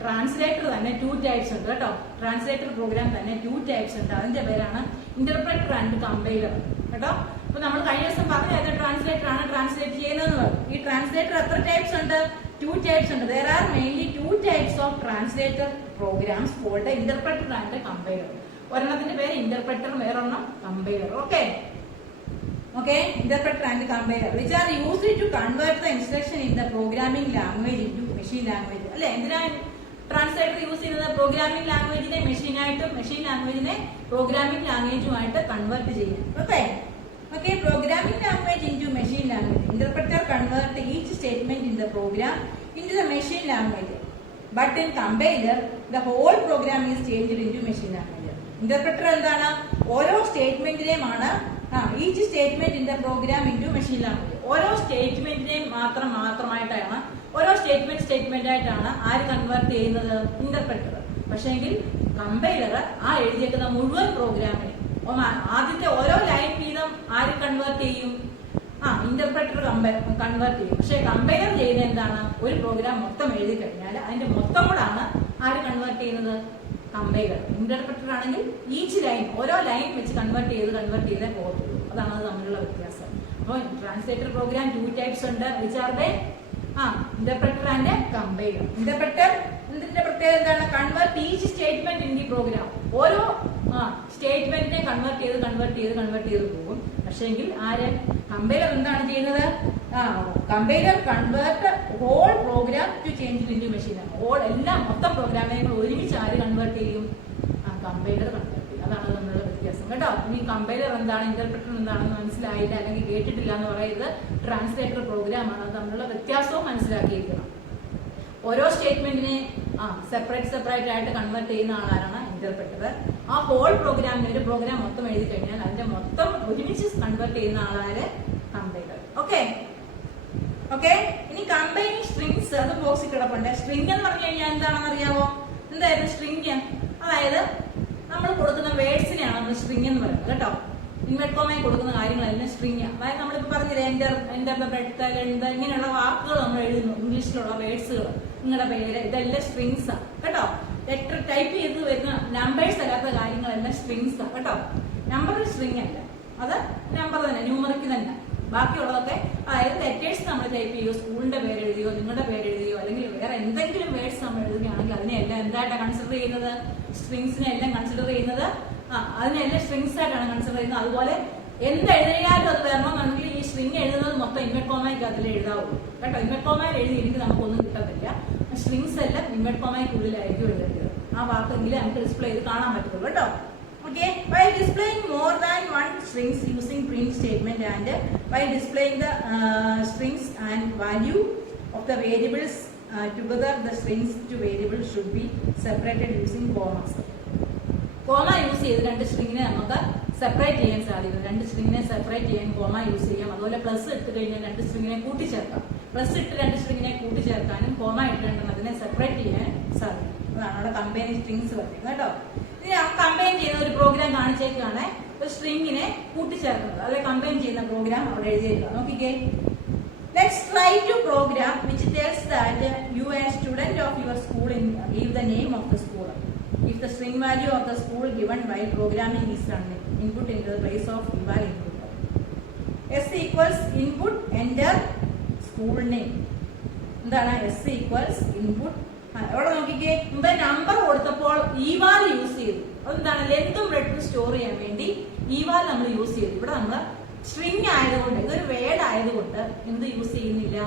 ട്രാൻസ്ലേറ്റർ തന്നെ 2 ടൈപ്സ് ഉണ്ട് കേട്ടോ. ട്രാൻസ്ലേറ്റർ പ്രോഗ്രാം തന്നെ 2 ടൈപ്സ് ഉണ്ട്. അതിന്റെ പേരാണ് ഇന്റർപ്രറ്റർ ആൻഡ് കമ്പൈലർ കേട്ടോ. അപ്പൊ നമ്മൾ കഴിഞ്ഞ ദിവസം പറഞ്ഞത് ട്രാൻസ്ലേറ്റർ ആണ് ട്രാൻസ്ലേറ്റ് ചെയ്യുന്നതെന്ന് പറഞ്ഞു. ഈ ട്രാൻസ്ലേറ്റർ എത്ര ടൈപ്സ് ഉണ്ട്? 2 ടൈപ്സ് ഉണ്ട്. There are mainly 2 types of translator programs called interpreter and compiler. ഒരെണ്ണത്തിന്റെ പേര് ഇന്റർപ്രറ്റർ, വേറൊരെണ്ണം compiler. Okay okay, interpreter and compiler which are used to convert the instruction in the programming language into machine language. അല്ലെ, എന്തിനാണ് translator use ചെയ്യുന്നത്? Programming ലാംഗ്വേജിനെ മെഷീനായിട്ടും machine ലാംഗ്വേജിനെ programming ലാംഗ്വേജുമായിട്ട് convert ചെയ്യാൻ. Okay okay, programming language into machine language. Interpreter convert each statement in the program into the machine language. But in compiler, the whole program is changed into machine language. Interpreter എന്താണ്? ഓരോ സ്റ്റേറ്റ്മെന്റിനെയുമാണ് each statement in the program into machine language. ഓരോ സ്റ്റേറ്റ്മെന്റിനെയും മാത്രമായിട്ടാണ്, ഓരോ statement ആയിട്ടാണ് ആര് convert ചെയ്യുന്നത്? ഇന്റർപ്രറ്റർ. പക്ഷെങ്കിൽ കമ്പൈലർ എഴുതിയേക്കുന്ന മുഴുവൻ പ്രോഗ്രാമിനെ ആദ്യത്തെ ഓരോ ലൈൻ വീതം ആര് കൺവേർട്ട് ചെയ്യും? ഇന്റർപ്രറ്റർ കൺവേർട്ട് ചെയ്യും. പക്ഷെ കമ്പൈലർ ചെയ്യുന്നത് എന്താണ്? ഒരു പ്രോഗ്രാം മൊത്തം എഴുതി കഴിഞ്ഞാൽ അതിന്റെ മൊത്തം കൂടാണ് ആര് കൺവേർട്ട് ചെയ്യുന്നത്? കമ്പൈലർ. ഇന്റർപ്രറ്റർ ആണെങ്കിൽ ഈച്ച് ലൈൻ, ഓരോ ലൈൻ വെച്ച് കൺവേർട്ട് ചെയ്തേ പോകത്തുള്ളൂ. അതാണ് അത് തമ്മിലുള്ള വ്യത്യാസം. അപ്പോൾ ട്രാൻസ്ലേറ്റർ പ്രോഗ്രാം 2 ടൈപ്സ് ഉണ്ട്. Which are they? Interpreter and compiler. Interpreter ഇതിന്റെ പ്രത്യേകത എന്താണ്? Convert each statement in the program. ഓരോ സ്റ്റേറ്റ്മെന്റിനെ കൺവേർട്ട് ചെയ്ത് പോകും. പക്ഷെങ്കിൽ ആര്? കമ്പൈലർ എന്താണ് ചെയ്യുന്നത്? Compiler convert whole program to change into machine. Whole എല്ലാം മൊത്തം പ്രോഗ്രാമിനെ ഒരുമിച്ച് ആര് കൺവേർട്ട് ചെയ്യും? കമ്പൈലർ കൺവേർട്ട് ചെയ്യും. അതാണ് തമ്മിലുള്ള വ്യത്യാസം കേട്ടോ. ഇനി കമ്പൈലർ എന്താണ്, ഇന്റർപ്രറ്റർ എന്താണെന്ന് മനസ്സിലായില്ല അല്ലെങ്കിൽ കേട്ടിട്ടില്ല എന്ന് പറയുന്നത് ട്രാൻസ്ലേറ്റർ പ്രോഗ്രാം ആണ്. അത് തമ്മിലുള്ള വ്യത്യാസവും മനസ്സിലാക്കിയിരിക്കണം. ഓരോ സ്റ്റേറ്റ്മെന്റിനെ സെപ്പറേറ്റ് ആയിട്ട് കൺവേർട്ട് ചെയ്യുന്ന ആളാണ് ഇന്റർപ്രറ്റർ. ആ ഹോൾ പ്രോഗ്രാമിന്, ഒരു പ്രോഗ്രാം മൊത്തം എഴുതി കഴിഞ്ഞാൽ അതിന്റെ മൊത്തം ഒരുമിച്ച് കൺവേർട്ട് ചെയ്യുന്ന ആളാണ് കമ്പൈലർ. ഓക്കെ ഓക്കെ, ഇനി കമ്പൈനിങ് സ്ട്രിങ്സ്, അത് ബോക്സിൽ കിടപ്പുണ്ട്. സ്ട്രിങ് എന്ന് പറഞ്ഞു കഴിഞ്ഞാൽ എന്താണെന്ന് അറിയാമോ? എന്തായിരുന്നു സ്ട്രിങ്? അതായത് നമ്മൾ കൊടുക്കുന്ന വേർഡ്സിനെയാണ് നമ്മൾ സ്ട്രിങ് എന്ന് പറയുന്നത് കേട്ടോ. ഇൻവെർട്ട് കോമയിൽ കൊടുക്കുന്ന കാര്യങ്ങളെല്ലാം സ്ട്രിങ്. അതായത് നമ്മളിപ്പോൾ പറഞ്ഞത് എൻ്റർ ദ ബ്രെഡ്ത്ത്, ലെങ്ത്, ഇങ്ങനെയുള്ള വാക്കുകൾ നമ്മൾ എഴുതുന്നു, ഇംഗ്ലീഷിലുള്ള വേർഡ്സുകൾ, നിങ്ങളുടെ പേര്, ഇതെല്ലാം സ്ട്രിങ്സ് ആണ് കേട്ടോ. ലെറ്റർ ടൈപ്പ് ചെയ്ത് വരുന്ന നമ്പേഴ്സ് അല്ലാത്ത കാര്യങ്ങളെല്ലാം സ്ട്രിങ്സ് ആണ് കേട്ടോ. നമ്പർ സ്ട്രിങ് അല്ല, അത് നമ്പർ തന്നെ, ന്യൂമറിക്ക് തന്നെ. ബാക്കിയുള്ളതൊക്കെ അതായത് ലെറ്റേഴ്സ് നമ്മൾ ടൈപ്പ് ചെയ്യുകയോ സ്കൂളിന്റെ പേര് എഴുതിയോ നിങ്ങളുടെ പേര് എഴുതിയോ അല്ലെങ്കിൽ വേറെ എന്തെങ്കിലും വേർഡ്സ് നമ്മൾ എഴുതുകയാണെങ്കിൽ അതിനെല്ലാം എന്തായിട്ടാണ് കൺസിഡർ ചെയ്യുന്നത്? സ്ട്രിങ്സിനെ എല്ലാം കൺസിഡർ ചെയ്യുന്നത് അതിനെല്ലാം സ്ട്രിങ്സ് ആയിട്ടാണ് കൺസിഡർ ചെയ്യുന്നത്. അതുപോലെ എന്ത് എഴുതിയാലും അത് വരണമെന്നുണ്ടെങ്കിൽ ഈ സ്ട്രിങ് എഴുതുന്നത് മൊത്തം ഇൻവെർട്ട് കോമയ്ക്ക് അതിൽ എഴുതാവുള്ളൂ കേട്ടോ. ഇൻവെർട്ട് കോമയിൽ എഴുതിയെങ്കിൽ നമുക്കൊന്നും കിട്ടത്തില്ല. സ്ട്രിങ്സ് എല്ലാം ഇൻവെർട്ട് കോമയ്ക്കുള്ളിലായിരിക്കും എഴുതേണ്ടത്. ആ വാക്കെങ്കിലും നമുക്ക് ഡിസ്പ്ലേ ചെയ്ത് കാണാൻ പറ്റുള്ളൂ കേട്ടോ. Okay, by displaying more than one strings using print statement and by displaying the strings and value of the variables together, the strings to variables should be separated using commas. Comma use ചെയ്ത് രണ്ട് സ്ട്രിങ്ങിനെ നമുക്ക് separate ചെയ്യാൻ സാധിക്കും. രണ്ട് സ്ട്രിങ്ങിനെ separate ചെയ്യാൻ comma use ചെയ്യാം. അതുപോലെ plus ഇട്ട് കഴിഞ്ഞാൽ രണ്ട് സ്ട്രിങ്ങിനെ കൂട്ടിച്ചേർക്കാം. പ്ലസ് ഇട്ട് രണ്ട് സ്ട്രിങ്ങിനെ കൂട്ടിച്ചേർക്കാനും കോമ ഇട്ട് അതിനെ സെപ്പറേറ്റ് ചെയ്യാൻ സാധിക്കും. അതാണ് അവിടെ കമ്പൈനിങ് സ്ട്രിങ്സ് പറയുന്നത് കേട്ടോ. ഇനി കമ്പൈൻ ചെയ്യുന്ന ഒരു പ്രോഗ്രാം കാണിച്ചേക്കാണ്. ഒരു സ്ട്രിങ്ങിനെ കൂട്ടിച്ചേർക്കുന്നത് അല്ലെ കമ്പൈൻ ചെയ്യുന്ന പ്രോഗ്രാം അവിടെ എഴുതിയേക്കാം. നോക്കിക്കേ. Let's try to program which tells that you a student of your school give the name of the school. If the string value of the school given while programming is run, input into the place of eval input. S equals input enter school name. എന്താണ് S equals input? അവിടെ നോക്കിക്കേ, മുമ്പേ number കൊടുത്തപ്പോൾ ഈവാൽ use ചെയ്തു. അതെന്താണ് ലെങ്തും ബ്രെഡ്ത്തും store ചെയ്യാൻ വേണ്ടി ഈവാൽ നമ്മൾ യൂസ് ചെയ്തു. ഇവിടെ നമ്മൾ സ്ട്രിങ് ആയതുകൊണ്ട് ഇതൊരു വേർഡ് ആയതുകൊണ്ട് എന്ത് യൂസ് ചെയ്യുന്നില്ല?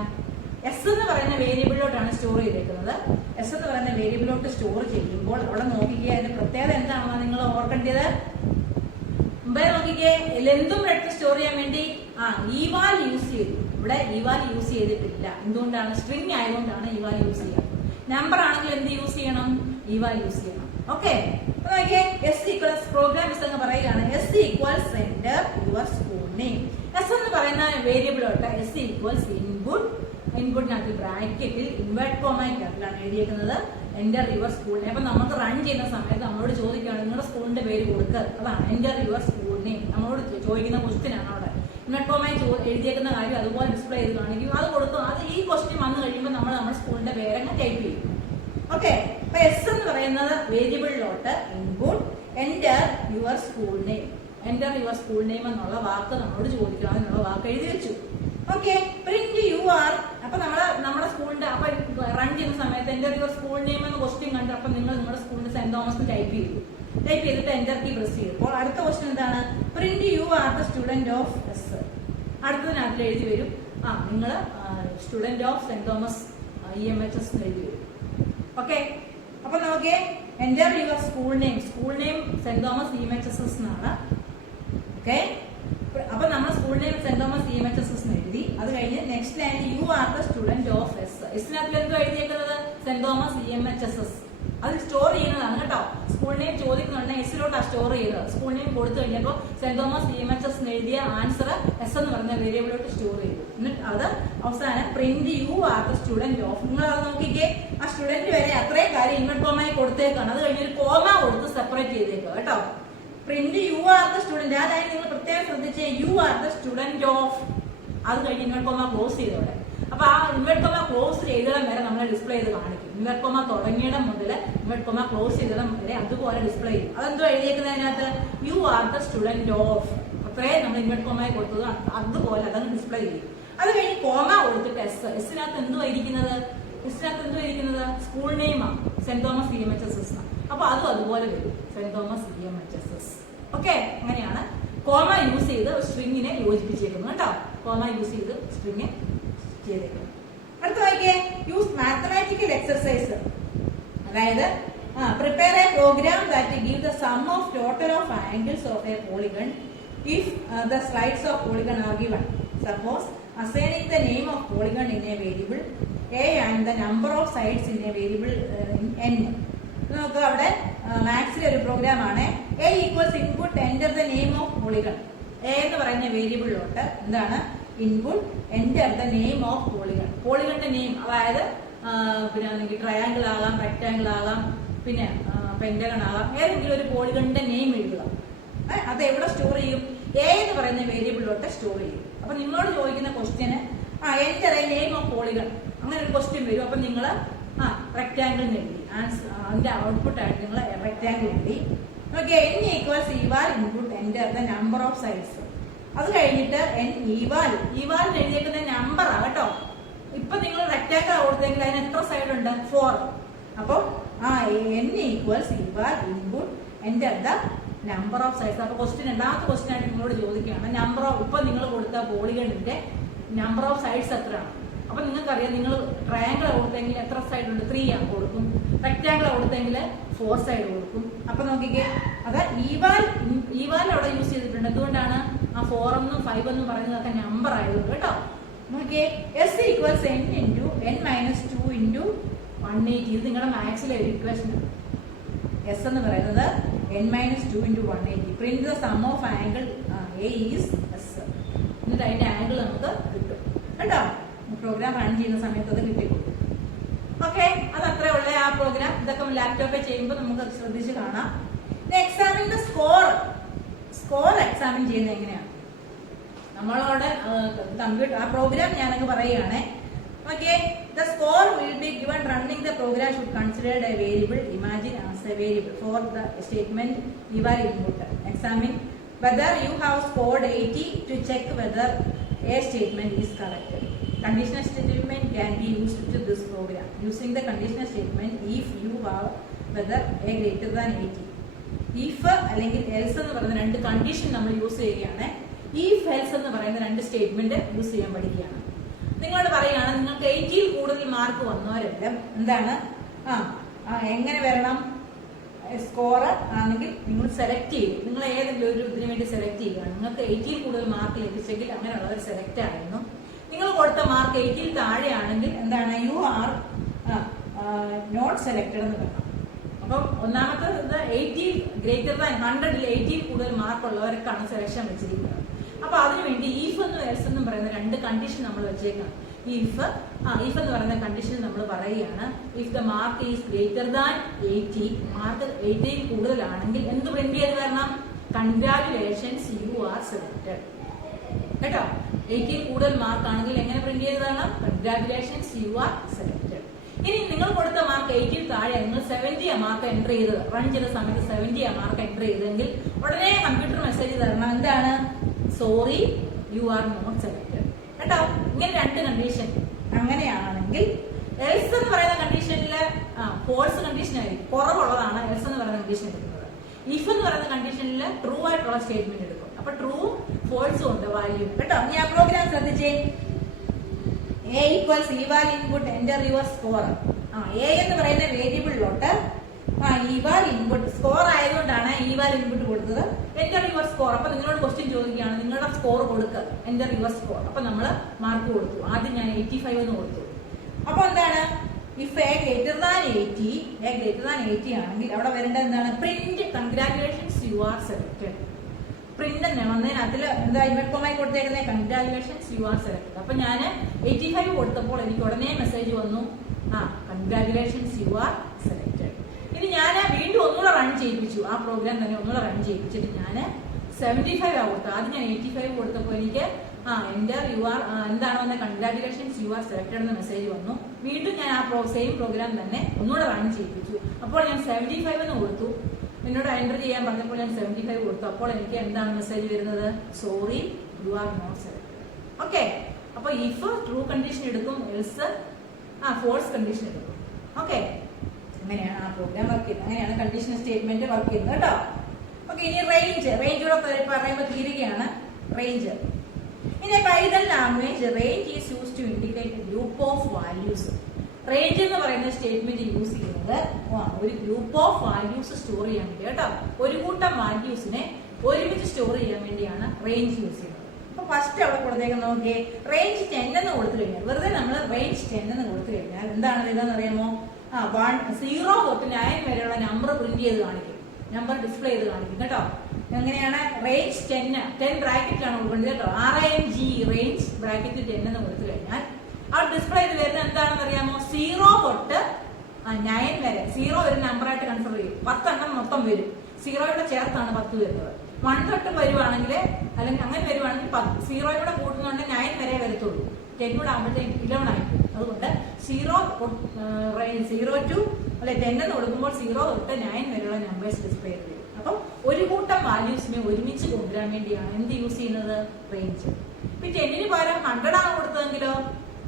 എസ് എന്ന് പറയുന്ന വേരിയബിളിലോട്ടാണ് സ്റ്റോർ ചെയ്തേക്കുന്നത്. എസ് എന്ന് പറയുന്ന വേരിയബിളിലോട്ട് സ്റ്റോർ ചെയ്യുമ്പോൾ അവിടെ നോക്കിക്കുക, അതിന്റെ പ്രത്യേകത എന്താണെന്ന് നിങ്ങൾ ഓർക്കേണ്ടത്. മുമ്പേ നോക്കിക്കേ, ലെങ്തും ബ്രെഡ്ത്തും സ്റ്റോർ ചെയ്യാൻ വേണ്ടി ഈവാൽ യൂസ് ചെയ്തു. ഇവിടെ ഈവാൽ യൂസ് ചെയ്തിട്ടില്ല. എന്തുകൊണ്ടാണ്? സ്ട്രിങ് ആയതുകൊണ്ടാണ് ഈവാൽ യൂസ് ചെയ്യുക. നമ്പർ ആണെങ്കിൽ എന്ത് യൂസ് ചെയ്യണം? ഈവാൽ യൂസ് ചെയ്യണം. ഓക്കെ, നോക്കിയേ, എസ് ഈക്വൽസ് പ്രോഗ്രാം എന്ന് പറയുകയാണ്. S equals enter your school name. S എന്ന് പറയുന്ന വേരിയബിളോട്ട് എസ് ഈക്വൽസ് ഇൻപുട്ട്, ഇൻപുട്ടിനകത്ത് ബ്രാക്കറ്റിൽ ഇൻവേർട്ട് കോമയ്ക്കകത്തിലാണ് എഴുതിയിരിക്കുന്നത് എന്റർ യുവർ സ്കൂൾ നെയിം. അപ്പൊ നമുക്ക് റൺ ചെയ്യുന്ന സമയത്ത് നമ്മളോട് ചോദിക്കുകയാണ് നിങ്ങളുടെ സ്കൂളിന്റെ പേര് കൊടുക്കുക. അതാണ് എന്റർ യുവർ സ്കൂൾ നെയിം. നമ്മളോട് ചോദിക്കുന്ന ക്വസ്റ്റ്യൻ ആണ് അവിടെ. ഇൻവേർട്ട് കോമയിൽ എഴുതിയേക്കുന്ന കാര്യം അതുപോലെ ഡിസ്പ്ലേ ചെയ്ത് കാണിക്കും. അത് കൊടുക്കും. അത് ഈ ക്വസ്റ്റ്യൻ വന്നു കഴിയുമ്പോൾ നമ്മൾ നമ്മുടെ സ്കൂളിന്റെ പേരങ്ങ് ടൈപ്പ് ചെയ്യും. ഓക്കെ, അപ്പൊ എസ് എന്ന് പറയുന്നത് വേരിയബിളിലോട്ട് input enter your school name, enter your school name എന്നുള്ള വാക്ക് നമ്മളോട് ചോദിക്കണം. അതിനുള്ള വാക്ക് എഴുതി വെച്ചു. Okay, print you are. അപ്പൊ നമ്മുടെ സ്കൂളിന്റെ അപ്പൊ റൺ ചെയ്യുന്ന സമയത്ത് എന്റർ യുവർ സ്കൂൾ നെയിം എന്ന ക്വസ്റ്റ്യൻ കണ്ടു. അപ്പൊ നിങ്ങൾ നിങ്ങളുടെ സ്കൂളിന്റെ സെന്റ് തോമസ് ടൈപ്പ് ചെയ്തു. ടൈപ്പ് ചെയ്തിട്ട് എന്റർ കീ പ്രസ് ചെയ്തു. അപ്പോൾ അടുത്ത ക്വസ്റ്റ്യൻ എന്താണ്? Print you are the student of S. അടുത്തതിനകത്ത് എഴുതി വരും നിങ്ങൾ student of Saint Thomas EMHS എഴുതി വരും. ഓക്കെ, അപ്പൊ നോക്കിയേ, enter your school name. School name Saint Thomas EMHS എന്നാണ്. ഓക്കെ, അപ്പൊ നമ്മൾ school name Saint Thomas EMHS എന്ന് എഴുതി. അത് കഴിഞ്ഞ് next line you are the student of S. എസിനകത്ത് എന്തോ എഴുതിയേക്കുന്നത്? Saint Thomas EMHS. അത് സ്റ്റോർ ചെയ്യുന്നതാണ് കേട്ടോ. സ്കൂൾ നെയിം ചോദിക്കുന്നുണ്ടെങ്കിൽ എസിലോട്ടാണ് സ്റ്റോർ ചെയ്തത്. സ്കൂൾ നെയിം കൊടുത്തു കഴിഞ്ഞപ്പോൾ സെന്റ് തോമസ് EMHS എഴുതിയ ആൻസർ എസ് എന്ന് പറഞ്ഞ വേരിയബിളിലോട്ട് സ്റ്റോർ ചെയ്തു. എന്നിട്ട് അത് അവസാനം print you are the student of. നിങ്ങൾ അത് നോക്കിക്കേ, ആ സ്റ്റുഡന്റ് വരെ അത്രയും കാര്യം ഇൻവെർട്ട് കോമയിൽ കൊടുത്തേക്കാണ്. അത് കഴിഞ്ഞ് ഒരു കോമ കൊടുത്ത് സെപ്പറേറ്റ് ചെയ്തേക്കുക കേട്ടോ. Print you are the student. അതായത് നിങ്ങൾ പ്രത്യേകം ശ്രദ്ധിച്ചേ, U are the student of. അത് കഴിഞ്ഞ് ഇൻവെർട്ട് കോമ ക്ലോസ് ചെയ്തോടെ. അപ്പൊ ആ ഇൻവെർട്ട് കോമ ക്ലോസ് ചെയ്തിടം വരെ നമ്മളെ ഡിസ്പ്ലേ ചെയ്ത് കാണിക്കും. ഇൻവെർട്ട് കോമ തുടങ്ങിയിടം മുതൽ ഇൻവെർട്ട് കോമ ക്ലോസ് ചെയ്തിടം വരെ അതുപോലെ ഡിസ്പ്ലേ ചെയ്യും. അതെന്തോ എഴുതിയേക്കുന്നതിനകത്ത്? You are the student of. അത്രയും നമ്മൾ ഇൻവെർട്ട് കോമയെ കൊടുത്തത് അതുപോലെ അതങ്ങ് ഡിസ്പ്ലേ ചെയ്യും. അത് കഴിഞ്ഞ് കോമ കൊടുത്തിട്ട് എസ്. എസിനകത്ത് എന്തോ ഇരിക്കുന്നത്? എസിനകത്ത് എന്തോ ഇരിക്കുന്നത്? സ്കൂൾ നെയിമാണ്, സെന്റ് തോമസ് EMHS. അപ്പൊ അതും അതുപോലെ വരും, സെന്റ് തോമസ് EMHS. ഓക്കെ, അങ്ങനെയാണ് കോമ യൂസ് ചെയ്ത് സ്ട്രിങ്ങിനെ യോജിപ്പിച്ചേക്കുന്നത് കേട്ടോ. കോമ യൂസ് ചെയ്ത് സ്ട്രിങ് ചെയ്തേക്കുന്നത്. അടുത്ത നോക്കിയേ, യൂസ് മാത്തമാറ്റിക്കൽ എക്സർസൈസ്. അതായത് prepare a program that give the sum of total of angles of a polygon if the slides of polygon are given. Suppose assigning the name of polygon in a variable a and the number of sides in a variable n. നമുക്ക് അവിടെ മാത്സിലെ ഒരു program ആണ്. a equals input enter the name of polygon. a എന്ന് പറയുന്ന വേരിയബിളിലോട്ട് എന്താണ്? Input enter the name of polygon. പോളിഗണിന്റെ name, അതായത് പിന്നെ ട്രയാങ്കിൾ ആകാം, റെക്ടാങ്കിൾ ആകാം, പിന്നെ പെന്റഗൺ ആകാം. ഏതെങ്കിലും ഒരു പോളിഗണിന്റെ നെയിം എഴുതുക. അത് എവിടെ സ്റ്റോർ ചെയ്യും? a എന്ന് പറയുന്ന വേരിയബിളിലോട്ട് സ്റ്റോർ ചെയ്യും. അപ്പൊ നിങ്ങളോട് ചോദിക്കുന്ന question enter A name of polygon, അങ്ങനെ ഒരു ക്വസ്റ്റ്യൻ വരും. അപ്പൊ നിങ്ങൾ റെക്ടാങ്കിൾ എഴുതി. അതിന്റെ ഔട്ട്പുട്ട് ആയിട്ട് നിങ്ങൾ റെക്ടാങ്കിൾ എഴുതി. Okay, n equals eval input enter the number of sides. അത് കഴിഞ്ഞിട്ട് n ഈവാൽ. ഈവാലിന് എഴുതിയേക്കുന്ന നമ്പറാണ് കേട്ടോ. ഇപ്പൊ നിങ്ങൾ റെക്ടാങ്കിൾ കൊടുത്തെങ്കിൽ അതിന് എത്ര സൈഡ് ഉണ്ട്? 4. അപ്പൊ n equals eval input enter the number of sides. അപ്പൊ രണ്ടാമത്തെ ക്വസ്റ്റ്യൻ ആയിട്ട് നിങ്ങളോട് ചോദിക്കുകയാണ് നമ്പർ ഓഫ്, ഇപ്പൊ നിങ്ങൾ കൊടുത്ത പോളിഗണിന്റെ നമ്പർ ഓഫ് സൈഡ്സ് എത്രയാണ്? അപ്പൊ നിങ്ങൾക്കറിയാം, നിങ്ങൾ ട്രയാങ്കിൾ കൊടുത്തെങ്കിൽ എത്ര സൈഡ് ഉണ്ട്? 3 കൊടുക്കും. റെക്ടാങ്കിൾ കൊടുത്തെങ്കിൽ 4 സൈഡ് കൊടുക്കും. അപ്പൊ നോക്കിക്കേ, അത് ഈവാൽ അവിടെ യൂസ് ചെയ്തിട്ടുണ്ട്. എന്തുകൊണ്ടാണ്? ആ 4 എന്നും 5 എന്നും പറയുന്നതൊക്കെ നമ്പർ ആയതുകൊണ്ട് കേട്ടോ. നോക്കിയേ, S = n × n - 2 × 180. ഇത് നിങ്ങളുടെ മാത്സിലെ ഒരു ഇക്വേഷൻ ആണ്. S എന്ന് പറയുന്നത് n - 2 × 180. Print the sum of angle A is S. എന്നിട്ട് അതിന്റെ ആംഗിൾ നമുക്ക് കിട്ടും കേട്ടോ. പ്രോഗ്രാം റൺ ചെയ്യുന്ന സമയത്ത് അത് കിട്ടിക്കൊടുക്കും. ഓക്കെ, അത് അത്രേ ഉള്ളേ ആ പ്രോഗ്രാം. ഇതൊക്കെ ലാപ്ടോപ്പിൽ ചെയ്യുമ്പോൾ നമുക്ക് ശ്രദ്ധിച്ച് കാണാം. എക്സാമിന്റെ സ്കോർ എക്സാമിൻ ചെയ്യുന്നത് എങ്ങനെയാണ്? നമ്മളോട് കമ്പ്യൂട്ടർ ആ പ്രോഗ്രാം ഞാനങ്ങ് പറയുകയാണേ. Okay, the score will be given running the program should consider a variable imagine as a variable for the statement eval input. Examine whether you have scored 80 to check whether a statement is correct. Conditional statement can be used to this program. Using the conditional statement, if you have whether a greater than 80. If അല്ലെങ്കിൽ else എന്ന് പറയുന്ന രണ്ട് condition നമ്മൾ use ചെയ്യുകയാണ്. if else എന്ന് പറയുന്ന രണ്ട് statement use ചെയ്യാൻ പഠിക്കുകയാണ്. നിങ്ങളോട് പറയുകയാണ്, നിങ്ങൾക്ക് 80 കൂടുതൽ മാർക്ക് വന്നവരെല്ലാം എന്താണ് എങ്ങനെ വരണം? സ്കോർ ആണെങ്കിൽ നിങ്ങൾ സെലക്ട് ചെയ്യും. നിങ്ങൾ ഏതെങ്കിലും ഒരു ഇതിനു വേണ്ടി സെലക്ട് ചെയ്യുകയാണ്. നിങ്ങൾക്ക് 80 കൂടുതൽ മാർക്ക് ലഭിച്ചെങ്കിൽ അങ്ങനെയുള്ളവർ സെലക്ട് ആയിരുന്നു. നിങ്ങൾ കൊടുത്ത മാർക്ക് 80 താഴെയാണെങ്കിൽ എന്താണ്? യു ആർ നോട്ട് സെലക്ടഡ് എന്ന് പറയണം. അപ്പം ഒന്നാമത്തെ 80 ഗ്രേറ്റർ ദാൻ 100ൽ 80 കൂടുതൽ മാർക്ക് ഉള്ളവർക്കാണ് സെലക്ഷൻ വെച്ചിരിക്കുന്നത്. അപ്പൊ അതിനുവേണ്ടി ഈഫ് എന്നും എൽസ് എന്നും പറയുന്ന രണ്ട് കണ്ടീഷൻ നമ്മൾ വെച്ചേക്കാണ്. ഈഫ് എന്ന് പറയുന്ന കണ്ടീഷൻ നമ്മൾ പറയുകയാണ്, if the mark is greater than 80, mark 80 കൂടുതലാണെങ്കിൽ എന്ത് പ്രിന്റ് ചെയ്ത് വരണം? കൺഗ്രാറ്റുലേഷൻസ്, യു ആർ സെലക്ടഡ് കേട്ടോ. 80 കൂടുതൽ മാർക്ക് ആണെങ്കിൽ എങ്ങനെ പ്രിന്റ് ചെയ്ത് തരണം? Congratulations, you are selected. ഇനി നിങ്ങൾ കൊടുത്ത മാർക്ക് 80 താഴെ, നിങ്ങൾ 70 മാർക്ക് എൻ്റർ ചെയ്തത്, റൺ ചെയ്ത സമയത്ത് 70 മാർക്ക് എൻ്റർ ചെയ്തെങ്കിൽ ഉടനെ കമ്പ്യൂട്ടർ മെസ്സേജ് തരണം. എന്താണ്? Sorry, you are not selected കേട്ടോ. ഇങ്ങനെ രണ്ട് കണ്ടീഷൻ. അങ്ങനെയാണെങ്കിൽ എൽസ് എന്ന് പറയുന്ന കണ്ടീഷനില് ഫോൾസ് കണ്ടീഷൻ ആയിരിക്കും, കുറവുള്ളതാണ് എൽസ് എന്ന് പറയുന്ന കണ്ടീഷൻ എടുക്കുന്നത്. ഇഫ് എന്ന് പറയുന്ന കണ്ടീഷനിൽ ട്രൂ ആയിട്ടുള്ള സ്റ്റേറ്റ്മെന്റ് എടുക്കും. അപ്പൊ ട്രൂ ഫോൾസും ഉണ്ട് വാല്യൂ കേട്ടോ. ഞാൻ പ്രോഗ്രാം ശ്രദ്ധിച്ചേ. A = eval input enter your score. A എന്ന് പറയുന്ന വേരിയബിളിലോട്ട് eval input സ്കോർ ആയതുകൊണ്ടാണ് eval input കൊടുത്തത്. enter your score. അപ്പൊ നിങ്ങളോട് ക്വസ്റ്റ്യൻ ചോദിക്കുകയാണ്, നിങ്ങളുടെ സ്കോർ കൊടുക്കുക, enter your score. അപ്പൊ നമ്മള് മാർക്ക് കൊടുത്തു. ആദ്യം ഞാൻ 85 എന്ന് കൊടുത്തു. അപ്പൊ എന്താണ്? if a greater than 80 ആണെങ്കിൽ അവിടെ വരേണ്ടത് എന്താണ്? Print congratulations, you are selected. Print തന്നെ വന്നതിനകത്തിൽ എന്താ ഇൻവെർട്ടോമായി കൊടുത്തേക്കുന്നത്? Congratulations, you are selected. അപ്പൊ ഞാൻ 85 കൊടുത്തപ്പോൾ എനിക്ക് ഉടനെ മെസ്സേജ് വന്നു, കൺഗ്രാറ്റുലേഷൻസ്, യു ആർ സെലക്ടഡ്. ഇനി ഞാൻ വീണ്ടും ഒന്നുകൂടെ റൺ ചെയ്യിപ്പിച്ചു. ആ പ്രോഗ്രാം തന്നെ ഒന്നുകൂടെ റൺ ചെയ്യിപ്പിച്ചിട്ട് ഞാൻ 75 കൊടുത്തു. ആദ്യം ഞാൻ 85 കൊടുത്തപ്പോൾ എനിക്ക് എൻ്റർ യു ആർ എന്താണ് വന്ന? കൺഗ്രാറ്റുലേഷൻസ്, യു ആർ സെലക്ടഡ് എന്ന മെസ്സേജ് വന്നു. വീണ്ടും ഞാൻ ആ സെയിം പ്രോഗ്രാം തന്നെ ഒന്നുകൂടെ റൺ ചെയ്യിപ്പിച്ചു. അപ്പോൾ ഞാൻ 75 എന്ന് കൊടുത്തു. എന്നോട് എൻ്റർ ചെയ്യാൻ പറഞ്ഞപ്പോൾ ഞാൻ 75 കൊടുത്തു. അപ്പോൾ എനിക്ക് എന്താണ് മെസ്സേജ് വരുന്നത്? Sorry, you are not selected. Okay, അപ്പൊ ഇഫ് ട്രൂ കണ്ടീഷൻ എടുക്കും, എൽസ് ഫോൾസ് കണ്ടീഷൻ എടുക്കും. ഓക്കെ, അങ്ങനെയാണ് ആ പ്രോഗ്രാം വർക്ക് ചെയ്യുന്നത്. അങ്ങനെയാണ് കണ്ടീഷണൽ സ്റ്റേറ്റ്മെന്റ് വർക്ക് ചെയ്യുന്നത് കേട്ടോ. ഓക്കെ, ഇനി റേഞ്ച് പറയുമ്പോൾ തീരുകയാണ്. റേഞ്ച് ഇനി Python language range is use to indicate group of values. Range എന്ന് പറയുന്ന സ്റ്റേറ്റ്മെന്റ് യൂസ് ചെയ്യുന്നത് ഒരു ഗ്രൂപ്പ് ഓഫ് വാല്യൂസ് സ്റ്റോർ ചെയ്യാൻ വേണ്ടി കേട്ടോ. ഒരു കൂട്ടം വാല്യൂസിനെ ഒരുമിച്ച് സ്റ്റോർ ചെയ്യാൻ വേണ്ടിയാണ് റേഞ്ച് യൂസ് ചെയ്യുന്നത്. അപ്പൊ ഫസ്റ്റ് അവിടെ കൊടുത്തേക്ക് നോക്കിയേ, റേഞ്ച് 10 എന്ന് കൊടുത്തു കഴിഞ്ഞാൽ, വെറുതെ നമ്മൾ റേഞ്ച് 10 എന്ന് കൊടുത്തു കഴിഞ്ഞാൽ എന്താണ് ഇതെന്ന് അറിയാമോ? 0 തൊട്ട് 9 വരെയുള്ള നമ്പർ പ്രിന്റ് ചെയ്ത് കാണിക്കും, നമ്പർ ഡിസ്പ്ലേ ചെയ്ത് കാണിക്കും കേട്ടോ. എങ്ങനെയാണ്? റേഞ്ച് 10 ബ്രാക്കറ്റിലാണ് കൊടുക്കേണ്ടത് കേട്ടോ. RANG റേഞ്ച് ബ്രാക്കറ്റ് 10 എന്ന് കൊടുത്തു കഴിഞ്ഞാൽ ആ ഡിസ്പ്ലേ ചെയ്ത് വരുന്നത് എന്താണെന്ന് അറിയാമോ? 0 തൊട്ട് 9 വരെ. 0 ഒരു നമ്പറായിട്ട് കൺസിഡർ ചെയ്യും. 10 എണ്ണം മൊത്തം വരും. 0 ചേർത്താണ് 10 വരുന്നത്. 1 തൊട്ട് വരുവാണെങ്കിൽ, അല്ലെങ്കിൽ അങ്ങനെ വരുവാണെങ്കിൽ 0 കൂടെ കൂട്ടുന്നുണ്ട് 9 വരെ വരത്തുള്ളൂ. 10 കൂടെ ആകുമ്പോഴത്തേക്ക് 11 ആയിരിക്കും. അതുകൊണ്ട് 0 to 10 എന്ന് കൊടുക്കുമ്പോൾ 0 തൊട്ട് 9 വരെയുള്ള നമ്പേഴ്സ് ഡിസ്പ്ലേ ചെയ്ത് വരും. അപ്പം ഒരു കൂട്ടം വാല്യൂസിനെ ഒരുമിച്ച് കൊണ്ടുവരാൻ വേണ്ടിയാണ് എന്ത് യൂസ് ചെയ്യുന്നത്? റേഞ്ച്. ഇപ്പൊ 10ന് പകരം 100 ആണ് കൊടുത്തതെങ്കിലോ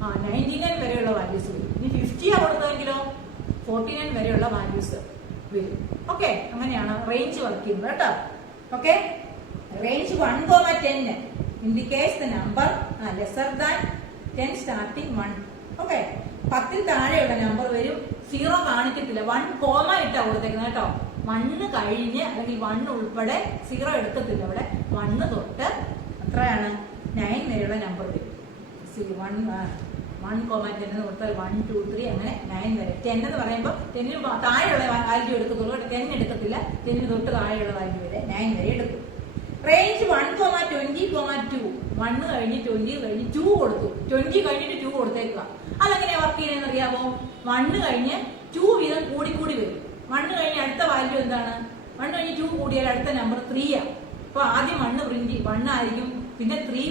99 വരെയുള്ള വാല്യൂസ് വരും. ഇനി 50 ആണ് കൊടുത്തതെങ്കിലോ 49 വരെയുള്ള വാല്യൂസ് വരും. ഓക്കെ, അങ്ങനെയാണ് റേഞ്ച് വർക്ക് ചെയ്യുന്നത് കേട്ടോ. Okay. Range 1,10 indicates the number lesser than 10 starting 1. Okay. 10 താഴെയുള്ള നമ്പർ വരും, 0 കാണിക്കത്തില്ല. 1 കോമ ഇട്ടാ കൊടുത്തേക്കുന്നത് കേട്ടോ. 1 കഴിഞ്ഞ് അല്ലെങ്കിൽ 1 ഉൾപ്പെടെ 0 എടുക്കത്തില്ല. ഇവിടെ 1 തൊട്ട് എത്രയാണ് 9 വരെയുള്ള നമ്പർ വരും. 1,10 എന്ന് കൊടുത്താൽ 1, 2, 3 അങ്ങനെ 9 വരെ. 10 എന്ന് പറയുമ്പോൾ 10 താഴെയുള്ള വാല്യൂ എടുക്കത്തുള്ളൂ. 10 എടുക്കത്തില്ല. 10 തൊട്ട് താഴെയുള്ള വാല്യൂ വരെ 9 വരെ എടുക്കും. റേഞ്ച് 1,20,2. 1 കഴിഞ്ഞ് 20 കഴിഞ്ഞ് 2 കൊടുത്തു. 20 കഴിഞ്ഞിട്ട് 2 കൊടുത്തേക്കുക. അതെങ്ങനെയാ വർക്ക് ചെയ്യുന്നതെന്ന് അറിയാമോ? 1 കഴിഞ്ഞ് 2 വീതം കൂടിക്കൂടി വരും. 1 കഴിഞ്ഞ് അടുത്ത വാല്യൂ എന്താണ്? 1 കഴിഞ്ഞ് 2 കൂടിയാൽ അടുത്ത നമ്പർ 3 ആണ്. അപ്പൊ ആദ്യം 1 പ്രിന്റ് 1 ആയിരിക്കും, പിന്നെ 3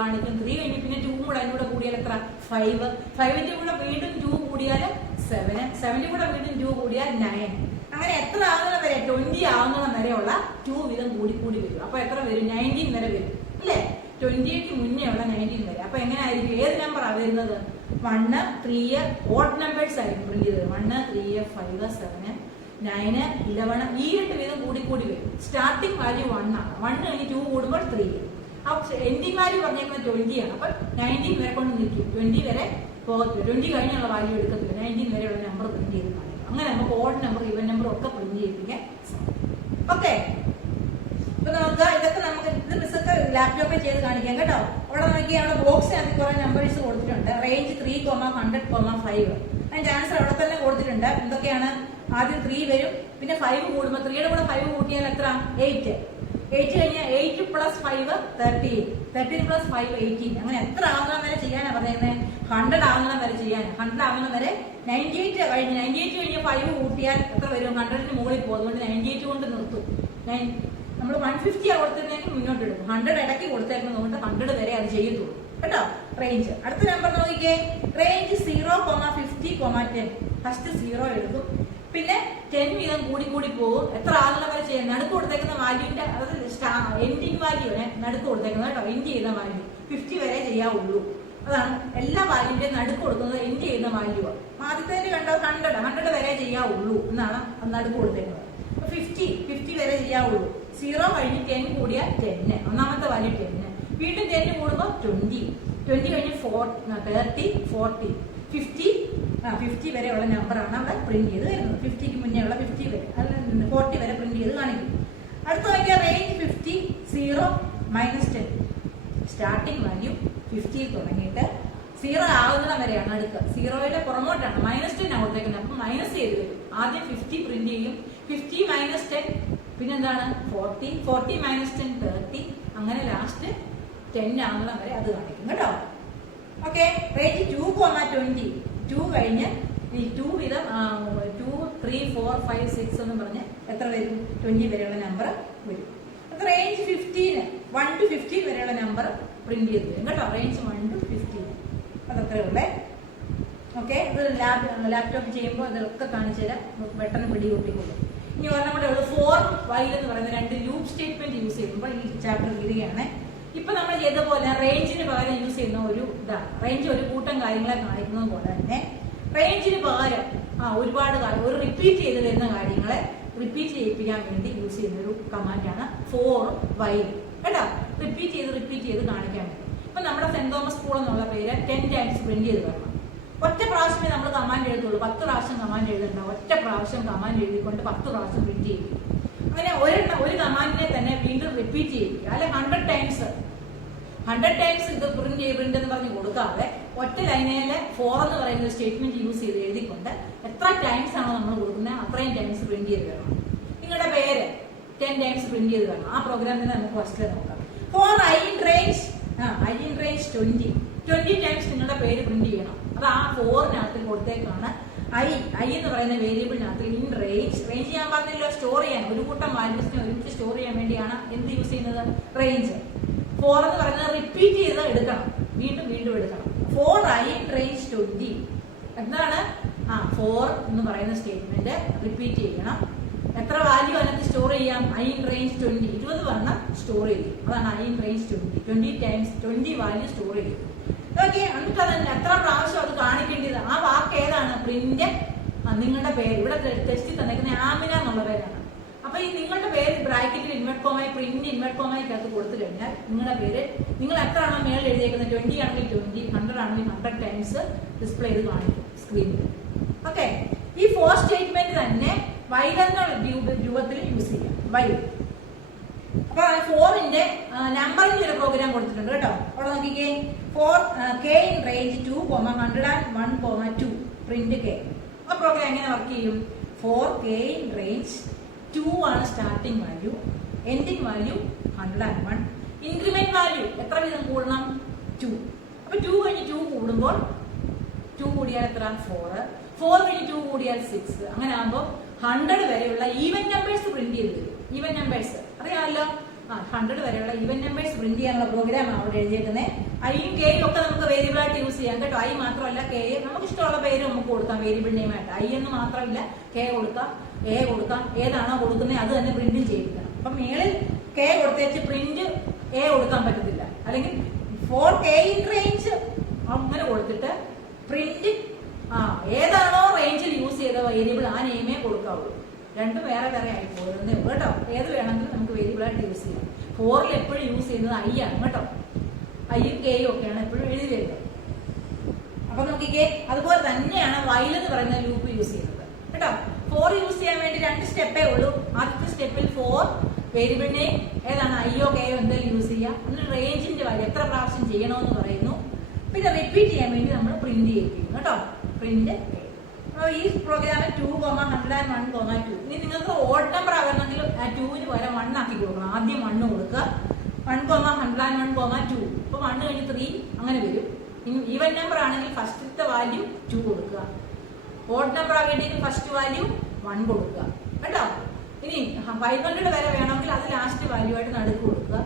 കാണിക്കും. 3 കഴിഞ്ഞ് പിന്നെ 2 കൂടെ അതിലൂടെ കൂടിയാൽ എത്ര? 5. 5ന്റെ കൂടെ വീണ്ടും 2 കൂടിയാൽ 7. 7ന്റെ കൂടെ വീണ്ടും 2 കൂടിയാൽ 9. അങ്ങനെ എത്ര ആകുന്ന വരെ? 20 ആകുന്ന വരെയുള്ള 2 വീതം കൂടിക്കൂടി വരും. അപ്പൊ എത്ര വരും? 19 വരെ വരും അല്ലേ? 20ക്ക് മുന്നേ ഉള്ള 19 വരെ. അപ്പൊ എങ്ങനെയായിരിക്കും? ഏത് നമ്പറാണ് വരുന്നത്? 1, 3 ഓഡ് നമ്പേഴ്സ് ആയിരിക്കും പ്രിന്റ് ചെയ്തത്. 1, 3, 5, 7, 9, 11 ഈ 2 വീതം കൂടിക്കൂടി വരും. സ്റ്റാർട്ടിംഗ് വാല്യൂ 1 ആണ്. 1 കഴിഞ്ഞ് 2 കൂടുമ്പോൾ 3. അപ്പൊ എൻഡിങ് വാല്യൂ പറഞ്ഞേക്കുന്നത് 20 ആണ്. അപ്പൊ 19 വരെ കൊണ്ട് നിൽക്കും. 20 വരെ പോകത്തില്ല. 20 കഴിഞ്ഞുള്ള വാല്യൂ എടുക്കത്തില്ല. 19 വരെയുള്ള നമ്പർ പ്രിന്റ് ചെയ്ത് കാണിക്കും. അങ്ങനെ നമുക്ക് ഓഡ് നമ്പർ ഈവൻ നമ്പർ ഒക്കെ പ്രിന്റ് ചെയ്യിപ്പിക്കാൻ സാധിക്കും. ഓക്കെ. ഇപ്പൊ നമുക്ക് ഇതൊക്കെ നമുക്ക് ഇത് മിസ്സൊക്കെ ലാപ്ടോപ്പിൽ ചെയ്ത് കാണിക്കാം കേട്ടോ. അവിടെ നോക്കി അവിടെ ബോക്സിനകത്ത് കുറെ നമ്പേഴ്സ് കൊടുത്തിട്ടുണ്ട്. റേഞ്ച് 3,100,5. അതിന്റെ ആൻസർ അവിടെ തന്നെ കൊടുത്തിട്ടുണ്ട്. എന്തൊക്കെയാണ്? ആദ്യം 3 വരും, പിന്നെ 5 കൂടുമ്പോൾ 3യുടെ കൂടെ 5 കൂട്ടിയാൽ എത്ര? 8. 8 കഴിഞ്ഞാൽ 8 + 5 13. 13 + 5 18. അങ്ങനെ എത്ര ആവുന്ന വരെ ചെയ്യാനാ പറയുന്നത്? 100 ആവുന്ന വരെ ചെയ്യാൻ. 100 ആവുന്ന വരെ 98 കഴിഞ്ഞ് 5 കൂട്ടിയാൽ എത്ര വരും? 100ന് മുകളിൽ പോകും. അതുകൊണ്ട് 98 കൊണ്ട് നിർത്തും. നമ്മൾ 150 കൊടുത്തിരുന്നെങ്കിൽ മുന്നോട്ട് എടുക്കും. 100 ഇടയ്ക്ക് കൊടുത്തേക്കുന്നതുകൊണ്ട് 100 വരെ അത് ചെയ്യത്തുള്ളൂ കേട്ടോ. റേഞ്ച് അടുത്ത നമ്പർ നോക്കിക്കേ. റേഞ്ച് 0,50,10. ഫസ്റ്റ് 0 എടുക്കും, പിന്നെ 10 വീതം കൂടി പോകും. എത്ര ആകുന്ന വരെ ചെയ്യാൻ? നടുക്ക് കൊടുത്തേക്കുന്ന വാല്യൂന്റെ അതായത് എൻഡിങ് വാല്യൂനെ നടുക്ക് കൊടുത്തേക്കുന്നത് കേട്ടോ. എൻഡ് ചെയ്യുന്ന വാല്യൂ 50 വരെ ചെയ്യാവുള്ളൂ. അതാണ് എല്ലാ വാല്യൂന്റെയും നടുക്ക് കൊടുക്കുന്നത് എൻഡ് ചെയ്യുന്ന വാല്യൂ. ആദ്യത്തേന് കണ്ടോ 100 വരെ ചെയ്യാവുള്ളൂ എന്നാണ് നടുക്ക് കൊടുത്തേക്കുന്നത്. 50 വരെ ചെയ്യാവുള്ളൂ. 0 കഴിഞ്ഞ് 10 കൂടിയാൽ 10. ഒന്നാമത്തെ വാല്യൂ 10. വീണ്ടും 10 കൂടുമ്പോൾ 20. 20 കഴിഞ്ഞ് 30, 40, 50 വരെയുള്ള നമ്പറാണ് അവിടെ പ്രിന്റ് ചെയ്ത് വരുന്നത്. 50ക്ക് മുന്നേ ഉള്ള 50 വരെ, അല്ല 40 വരെ പ്രിന്റ് ചെയ്ത് കാണിക്കും. അടുത്ത നോക്കിയാൽ റേഞ്ച് 50, 0, -10. സ്റ്റാർട്ടിംഗ് വാല്യൂ 50 തുടങ്ങിയിട്ട് 0 ആകുന്ന വരെയാണ് അടുക്കുക. 0യുടെ പുറമോട്ടാണ് -10 ആവത്തേക്കുന്നത്. അപ്പൊ മൈനസ് ചെയ്ത് വരും. ആദ്യം 50 പ്രിന്റ് ചെയ്യും. 50 - 10 പിന്നെന്താണ്? 40, 40 - 10 30. അങ്ങനെ ലാസ്റ്റ് 10 ആകുന്ന വരെ അത് കാണിക്കും കേട്ടോ. ഓക്കെ. റേഞ്ച് 2,20. 2 കഴിഞ്ഞ് ഈ 2 വീതം 2, 3, 4, 5, 6 എന്ന് പറഞ്ഞ് എത്ര വരും? 20 വരെയുള്ള നമ്പർ വരും. അത് റേഞ്ച് 15, 1 to 15 വരെയുള്ള നമ്പർ പ്രിന്റ് ചെയ്ത് വരും കേട്ടോ. റേഞ്ച് 1 to 15 അതത്ര ഉള്ളേ. ഓക്കെ. ഇത് ലാപ്ടോപ്പ് ചെയ്യുമ്പോൾ അതൊക്കെ കാണിച്ചു തരാം. പെട്ടെന്ന് പിടികൂട്ടിക്കൊള്ളു. ഇനി ഒരെണ്ണം കൂടെ ഉള്ളു. 4 while എന്ന് പറയുന്ന 2 ലൂപ്പ് സ്റ്റേറ്റ്മെന്റ് യൂസ് ചെയ്യുമ്പോൾ ഈ ചാപ്റ്റർ തീരുകയാണ്. ഇപ്പൊ നമ്മൾ ചെയ്ത പോലെ റേഞ്ചിന് പകരം യൂസ് ചെയ്യുന്ന ഒരു ഇതാണ്. റേഞ്ച് ഒരു കൂട്ടം കാര്യങ്ങളെ കാണിക്കുന്നത് പോലെ തന്നെ റേഞ്ചിന് പകരം ഒരുപാട് ഒരു റിപ്പീറ്റ് ചെയ്ത് വരുന്ന കാര്യങ്ങളെ റിപ്പീറ്റ് ചെയ്യിപ്പിക്കാൻ വേണ്ടി യൂസ് ചെയ്യുന്ന ഒരു കമാൻഡാണ് 4 while കേട്ടോ. റിപ്പീറ്റ് ചെയ്ത് കാണിക്കാൻ വേണ്ടി. ഇപ്പൊ നമ്മുടെ സെന്റ് തോമസ് സ്കൂൾ എന്നുള്ള പേര് 10 times പ്രിന്റ് ചെയ്ത് വരണം. ഒറ്റ പ്രാവശ്യമേ നമ്മൾ കമാൻഡ് എഴുതുള്ളൂ. 10 പ്രാവശ്യം കമാൻഡ് എഴുതണ്ട. ഒറ്റ പ്രാവശ്യം കമാൻഡ് എഴുതിക്കൊണ്ട് 10 പ്രാവശ്യം പ്രിന്റ് ചെയ്യും. അങ്ങനെ ഒരു കമാൻഡിനെ തന്നെ വീണ്ടും റിപ്പീറ്റ് ചെയ്യിക്കുക. അല്ലെ 100 times ഇത് പ്രിന്റ് എന്ന് പറഞ്ഞ് കൊടുക്കാതെ ഒറ്റ ലൈനിലെ 4 എന്ന് പറയുന്ന സ്റ്റേറ്റ്മെന്റ് യൂസ് ചെയ്ത് എഴുതിക്കൊണ്ട് എത്ര ടൈംസ് ആണോ നമ്മൾ കൊടുക്കുന്നത് അത്രയും ടൈംസ് പ്രിന്റ് ചെയ്ത് വരണം. നിങ്ങളുടെ പേര് 10 times പ്രിന്റ് ചെയ്ത് വരണം. ആ പ്രോഗ്രാം തന്നെ നമുക്ക് ഫസ്റ്റ് നോക്കാം. For I in range 20 times നിങ്ങളുടെ പേര് പ്രിന്റ് ചെയ്യണം. അത് ആ 4-നകത്ത് കൊടുത്തേക്കാണ്. I എന്ന് പറയുന്ന വേരിയബിളിനകത്ത് ഇൻ റേഞ്ച് ഞാൻ പറഞ്ഞല്ലോ സ്റ്റോർ ചെയ്യാൻ ഒരു കൂട്ടം വാല്യൂസിനെ ഒരുമിച്ച് സ്റ്റോർ ചെയ്യാൻ വേണ്ടിയാണ് എന്ത് യൂസ് ചെയ്യുന്നത്? റേഞ്ച്. 4 എന്ന് പറയുന്നത് റിപ്പീറ്റ് ചെയ്ത് എടുക്കണം. വീണ്ടും എടുക്കണം. 4 I in range 20 എന്താണ്? 4 എന്ന് പറയുന്ന സ്റ്റേറ്റ്മെന്റ് റിപ്പീറ്റ് ചെയ്യണം. എത്ര വാല്യൂ അതിനകത്ത് സ്റ്റോർ ചെയ്യാം? I in range 20 20 പറഞ്ഞാൽ സ്റ്റോർ ചെയ്യും. അതാണ് I in range 20 times 20 value store ചെയ്യും. ഓക്കെ. എന്നിട്ട് അത് എത്ര പ്രാവശ്യം അത് കാണിക്കേണ്ടത്? ആ വാക്ക് ഏതാണ്? പ്രിന്റ് നിങ്ങളുടെ പേര്. ഇവിടെ ടെസ്റ്റിൽ തന്നേക്കുന്ന ആമിന എന്നുള്ള പേരാണ്. അപ്പൊ അപ്പൊ ഈ നിങ്ങളുടെ പേര് ബ്രാക്കറ്റിൽ ഇൻവെർട്ട് കോമ പ്രിന്റ് ഇൻവെർട്ട് കോമയ്ക്കകത്ത് കൊടുത്തു കഴിഞ്ഞാൽ നിങ്ങളുടെ പേര് നിങ്ങൾ എത്ര ആണോ മേളിൽ എഴുതിയേക്കുന്നത് 20 ആണെങ്കിൽ 20, 100 ആണെങ്കിൽ 100 ടൈംസ് ഡിസ്പ്ലേ ചെയ്ത് കാണിക്കും സ്ക്രീനിൽ. ഓക്കെ, ഈ 4 സ്റ്റേറ്റ്മെന്റ് തന്നെ വൈൽ എന്ന രൂപത്തിൽ യൂസ് ചെയ്യാം. വൈൽ. അപ്പൊ 4ന്റെ നമ്പറിന്റെ ഒരു പ്രോഗ്രാം കൊടുത്തിട്ടുണ്ട് കേട്ടോ. അവിടെ നോക്കിക്കേ, 4 k in range 2, 101, 2 print k. ആ പ്രോഗ്രാം എങ്ങനെ വർക്ക് ചെയ്യും? 4 k in range 2 ആണ് starting value, ending value 101. Increment value എത്ര വീതം കൂടണം? 2. അപ്പൊ 2 കഴിഞ്ഞ് 2 കൂടുമ്പോൾ 2 കൂടിയാൽ എത്ര? 4. 4 കഴിഞ്ഞ് 2 കൂടിയാൽ 6. അങ്ങനെ ആകുമ്പോൾ 100 വരെയുള്ള ഈവൻ നമ്പേഴ്സ് പ്രിന്റ് ചെയ്ത് തരും. ഈവൻ നമ്പേഴ്സ് അറിയാമല്ലോ. 100 വരെയുള്ള ഈവൻ നമ്പേഴ്സ് പ്രിന്റ് ചെയ്യാനുള്ള പ്രോഗ്രാം അവിടെ എഴുതിയേക്കുന്നത്. ഐയും കെയും ഒക്കെ നമുക്ക് വേരിയബിൾ ആയിട്ട് യൂസ് ചെയ്യാം കേട്ടോ. ഐ മാത്രമല്ല കെ, നമുക്ക് ഇഷ്ടമുള്ള പേര് നമുക്ക് കൊടുക്കാം വേരിയബിൾ നെയിം ആയിട്ട്. ഐ എന്ന് മാത്രമല്ല, കെ കൊടുക്കാം, എ കൊടുക്കാം, ഏതാണോ കൊടുക്കുന്നത് അത് തന്നെ പ്രിന്റും ചെയ്യിക്കണം. അപ്പൊ മേളിൽ കെ കൊടുത്തേച്ച് പ്രിന്റ് എ കൊടുക്കാൻ പറ്റത്തില്ല. അല്ലെങ്കിൽ 4 k in range അങ്ങനെ കൊടുത്തിട്ട് പ്രിന്റ് ഏതാണോ റേഞ്ചിൽ യൂസ് ചെയ്ത വേരിയബിൾ ആ നെയിമേ കൊടുക്കാവുള്ളൂ. രണ്ടും വേറെ വേറെ ആയി പോരുന്നേ കേട്ടോ. ഏത് വേണമെങ്കിലും നമുക്ക് വേരിയബിൾ ആയിട്ട് യൂസ് ചെയ്യാം. 4ൽ എപ്പോഴും യൂസ് ചെയ്യുന്നത് ഐ ആണ് കേട്ടോ. ഐയും കെയും ഒക്കെയാണ് എപ്പോഴും എഴുതി വരുന്നത്. അപ്പൊ നോക്കിക്കേ, അതുപോലെ തന്നെയാണ് വൈൽ എന്ന് പറയുന്ന ലൂപ്പ് യൂസ് ചെയ്യുന്നത് കേട്ടോ. 4 യൂസ് ചെയ്യാൻ വേണ്ടി 2 സ്റ്റെപ്പേ ഉള്ളൂ. ആദ്യത്തെ സ്റ്റെപ്പിൽ 4 വേരിയബിൾ നെയിം ഏതാണ്, ഐയോ കെയോ എന്തെങ്കിലും യൂസ് ചെയ്യാം. എന്നിട്ട് റേഞ്ചിന്റെ വാല്യൂ എത്ര പ്രാവശ്യം ചെയ്യണമെന്ന് പറയുന്നു. പിന്നെ റിപ്പീറ്റ് ചെയ്യാൻ വേണ്ടി നമ്മൾ പ്രിന്റ് ചെയ്യിപ്പിക്കുന്നു കേട്ടോ. പ്രിന്റ് ഈ പ്രോഗ്രാമിൽ 2, 101, 2. ഇനി നിങ്ങൾക്ക് ഓഡ് നമ്പർ ആകണമെങ്കിൽ ആ 2ന് പകരം 1 ആക്കി കൊടുക്കണം. ആദ്യം 1 കൊടുക്കുക. 1, 101, 2. ഇപ്പൊ 1 കഴിഞ്ഞ് 3 അങ്ങനെ വരും. ഇനി ഈവൻ നമ്പർ ആണെങ്കിൽ ഫസ്റ്റത്തെ വാല്യൂ 2 കൊടുക്കുക. ഓഡ് നമ്പർ ആകേണ്ടെങ്കിൽ ഫസ്റ്റ് വാല്യൂ 1 കൊടുക്കുക കേട്ടോ. ഇനി 500 വരെ വേണമെങ്കിൽ അത് ലാസ്റ്റ് വാല്യൂ ആയിട്ട് നടുക്ക് കൊടുക്കുക.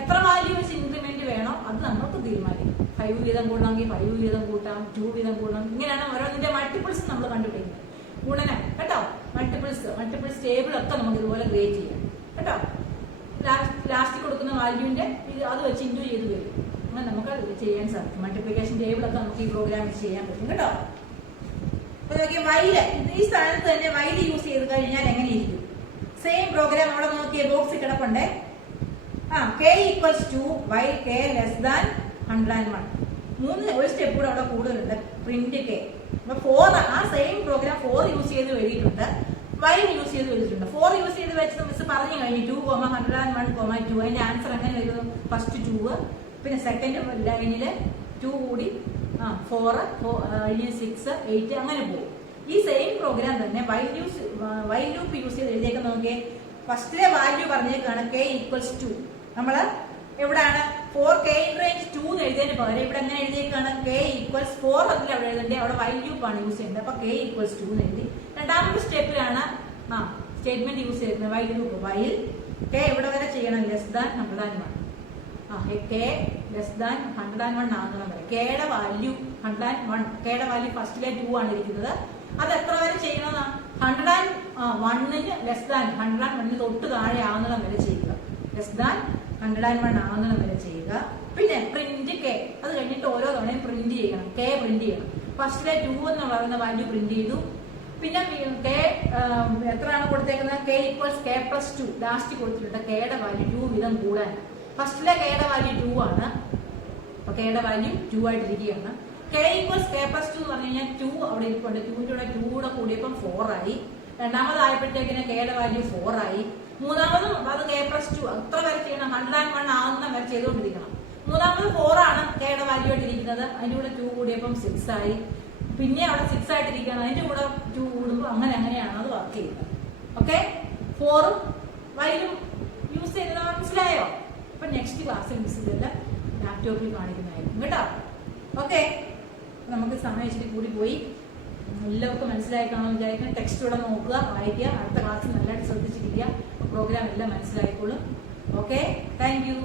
എത്ര വാല്യൂ വെച്ച് ഇൻക്രിമെന്റ് വേണോ അത് നമുക്ക് തീരുമാനിക്കാം. 5 വീതം കൂടണമെങ്കിൽ 5 വീതം കൂട്ടാം, 2 വീതം കൂടണം. ഇങ്ങനെയാണ് ഓരോന്നിന്റെ മൾട്ടിപ്പിൾസ് നമ്മൾ കണ്ടുപിടിക്കുന്നത്. ഗുണനം കേട്ടോ. മൾട്ടിപ്പിൾസ് ടേബിൾ ഒക്കെ നമുക്ക് ഇതുപോലെ ക്രിയേറ്റ് ചെയ്യാം കേട്ടോ. ലാസ്റ്റ് കൊടുക്കുന്ന വാല്യൂവിന്റെ അത് വെച്ച് ഇൻറ്റു ചെയ്ത് വരും. അങ്ങനെ നമുക്ക് അത് ചെയ്യാൻ സാധിക്കും. മൾട്ടിപ്ലിക്കേഷൻ ടേബിൾ ഒക്കെ നമുക്ക് ഈ പ്രോഗ്രാമിൽ ചെയ്യാൻ പറ്റും കേട്ടോ. അപ്പൊ നോക്കിയാൽ വൈല് ഈ സ്ഥാനത്ത് തന്നെ വൈല് യൂസ് ചെയ്ത് കഴിഞ്ഞാൽ എങ്ങനെ ഇരിക്കും? സെയിം പ്രോഗ്രാം അവിടെ നോക്കിയ ബോക്സ് കിടപ്പുണ്ട്. k equals 2 while k less than 101. ഒരു സ്റ്റെപ്പ് കൂടെ അവിടെ കൂടുതലുണ്ട്. Print k. അപ്പൊ 4 ആ സെയിം പ്രോഗ്രാം 4 യൂസ് ചെയ്ത് എഴുതിയിട്ടുണ്ട്, വൈൽ യൂസ് ചെയ്ത് വെച്ചിട്ടുണ്ട്. 4 യൂസ് ചെയ്ത് വെച്ചത് മിസ് പറഞ്ഞു കഴിഞ്ഞു. 2, 101, 2. അതിന്റെ ആൻസർ എങ്ങനെ വരുന്നു? ഫസ്റ്റ് 2, പിന്നെ സെക്കൻഡ് ലൈനില് 2 കൂടി 4, 6, 8 അങ്ങനെ പോകും. ഈ സെയിം പ്രോഗ്രാം തന്നെ വൈൽ ലൂപ്പ് യൂസ് ചെയ്ത് എഴുതിയേക്കാൻ നോക്കിയേ. ഫസ്റ്റിലെ വാല്യൂ പറഞ്ഞേക്കാണ് k equals 2. നമ്മള് എവിടെയാണ് 4 k in range 2 എന്ന് എഴുതിയതിന് പകരം ഇവിടെ എങ്ങനെ എഴുതിയേക്കാണ്? k equals 4 അതിൽ അവിടെ എഴുതേണ്ടത്. അവിടെ വൈൽ ലൂപ്പ് ആണ് യൂസ് ചെയ്യുന്നത്. അപ്പൊ k equals 2 എന്ന് എഴുതി. രണ്ടാമത്തെ സ്റ്റെപ്പിലാണ് സ്റ്റേറ്റ്മെന്റ് യൂസ് ചെയ്യുന്നത് വൈൽ ലൂപ്പ്. വൈൽ k എവിടെ വരെ ചെയ്യണം? Less than 101. k less than 101 ആകണം വരെ. കെയുടെ വാല്യൂ 101. കെയുടെ വാല്യൂ ഫസ്റ്റിലെ 2 ആണ് ഇരിക്കുന്നത്. അത് എത്ര വരെ ചെയ്യണം? 101ന് ലെസ് ദാൻ 101 തൊട്ട് താഴെ ആകുന്നിടം വരെ ചെയ്യുക. ലെസ് ദാൻ 101 ആകുന്നിടം വരെ ചെയ്യുക. പിന്നെ പ്രിന്റ് k. അത് കഴിഞ്ഞിട്ട് ഓരോ തവണയും പ്രിന്റ് ചെയ്യണം. k പ്രിന്റ് ചെയ്യണം. ഫസ്റ്റിലെ 2 എന്ന് പറയുന്ന വാല്യൂ പ്രിന്റ് ചെയ്തു. പിന്നെ k എത്രയാണ് കൊടുത്തേക്കുന്നത്? k equals k plus 2 last കൊടുത്തിട്ടുണ്ട്. kയുടെ വാല്യൂ 2 വീതം കൂടാൻ. ഫസ്റ്റിലെ kയുടെ വാല്യൂ 2 ആണ്. അപ്പൊ kയുടെ value 2 ആയിട്ടിരിക്കുകയാണ്. k equals k plus 2 എന്ന് പറഞ്ഞു കഴിഞ്ഞാൽ 2 അവിടെ ഇരിപ്പുണ്ട്. 2ന്റെ കൂടെ 2 കൂടെ കൂടിയപ്പം 4 ആയി. രണ്ടാമതായപ്പോഴത്തേക്കിന് kയുടെ വാല്യൂ 4 ആയി. മൂന്നാമതും അത് k plus 2 അത്ര വരെ ചെയ്യണം. 101 ആകുന്ന വരെ ചെയ്തുകൊണ്ടിരിക്കണം. മൂന്നാമത് 4 ആണ് kയുടെ വാല്യൂ ആയിട്ടിരിക്കുന്നത്. അതിന്റെ കൂടെ 2 കൂടിയപ്പം 6 ആയി. പിന്നെ അവിടെ 6 ആയിട്ടിരിക്കുകയാണ്. അതിന്റെ കൂടെ 2 കൂടുമ്പോൾ അങ്ങനെയാണ് അത് വർക്ക് ചെയ്യുന്നത്. ഓക്കെ, 4ഉം വൈലും യൂസ് ചെയ്തത് മനസ്സിലായോ? അപ്പൊ നെക്സ്റ്റ് ക്ലാസ്സിൽ മിസ് ഇതെല്ലാം ലാപ്ടോപ്പിൽ കാണിക്കുന്നതായിരിക്കും കേട്ടോ. ഓക്കെ, നമുക്ക് സമയം ഇച്ചിരി കൂടി പോയി. എല്ലാവർക്കും മനസ്സിലായി കാണുമെന്ന് വിചാരിക്കണം. ടെക്സ്റ്റ് ഇവിടെ നോക്കുക, വായിക്കുക. അടുത്ത ക്ലാസ്സിൽ നല്ലതായിട്ട് ശ്രദ്ധിച്ചിരിക്കുക. പ്രോഗ്രാം എല്ലാം മനസ്സിലായിക്കോളും. Okay, thank you.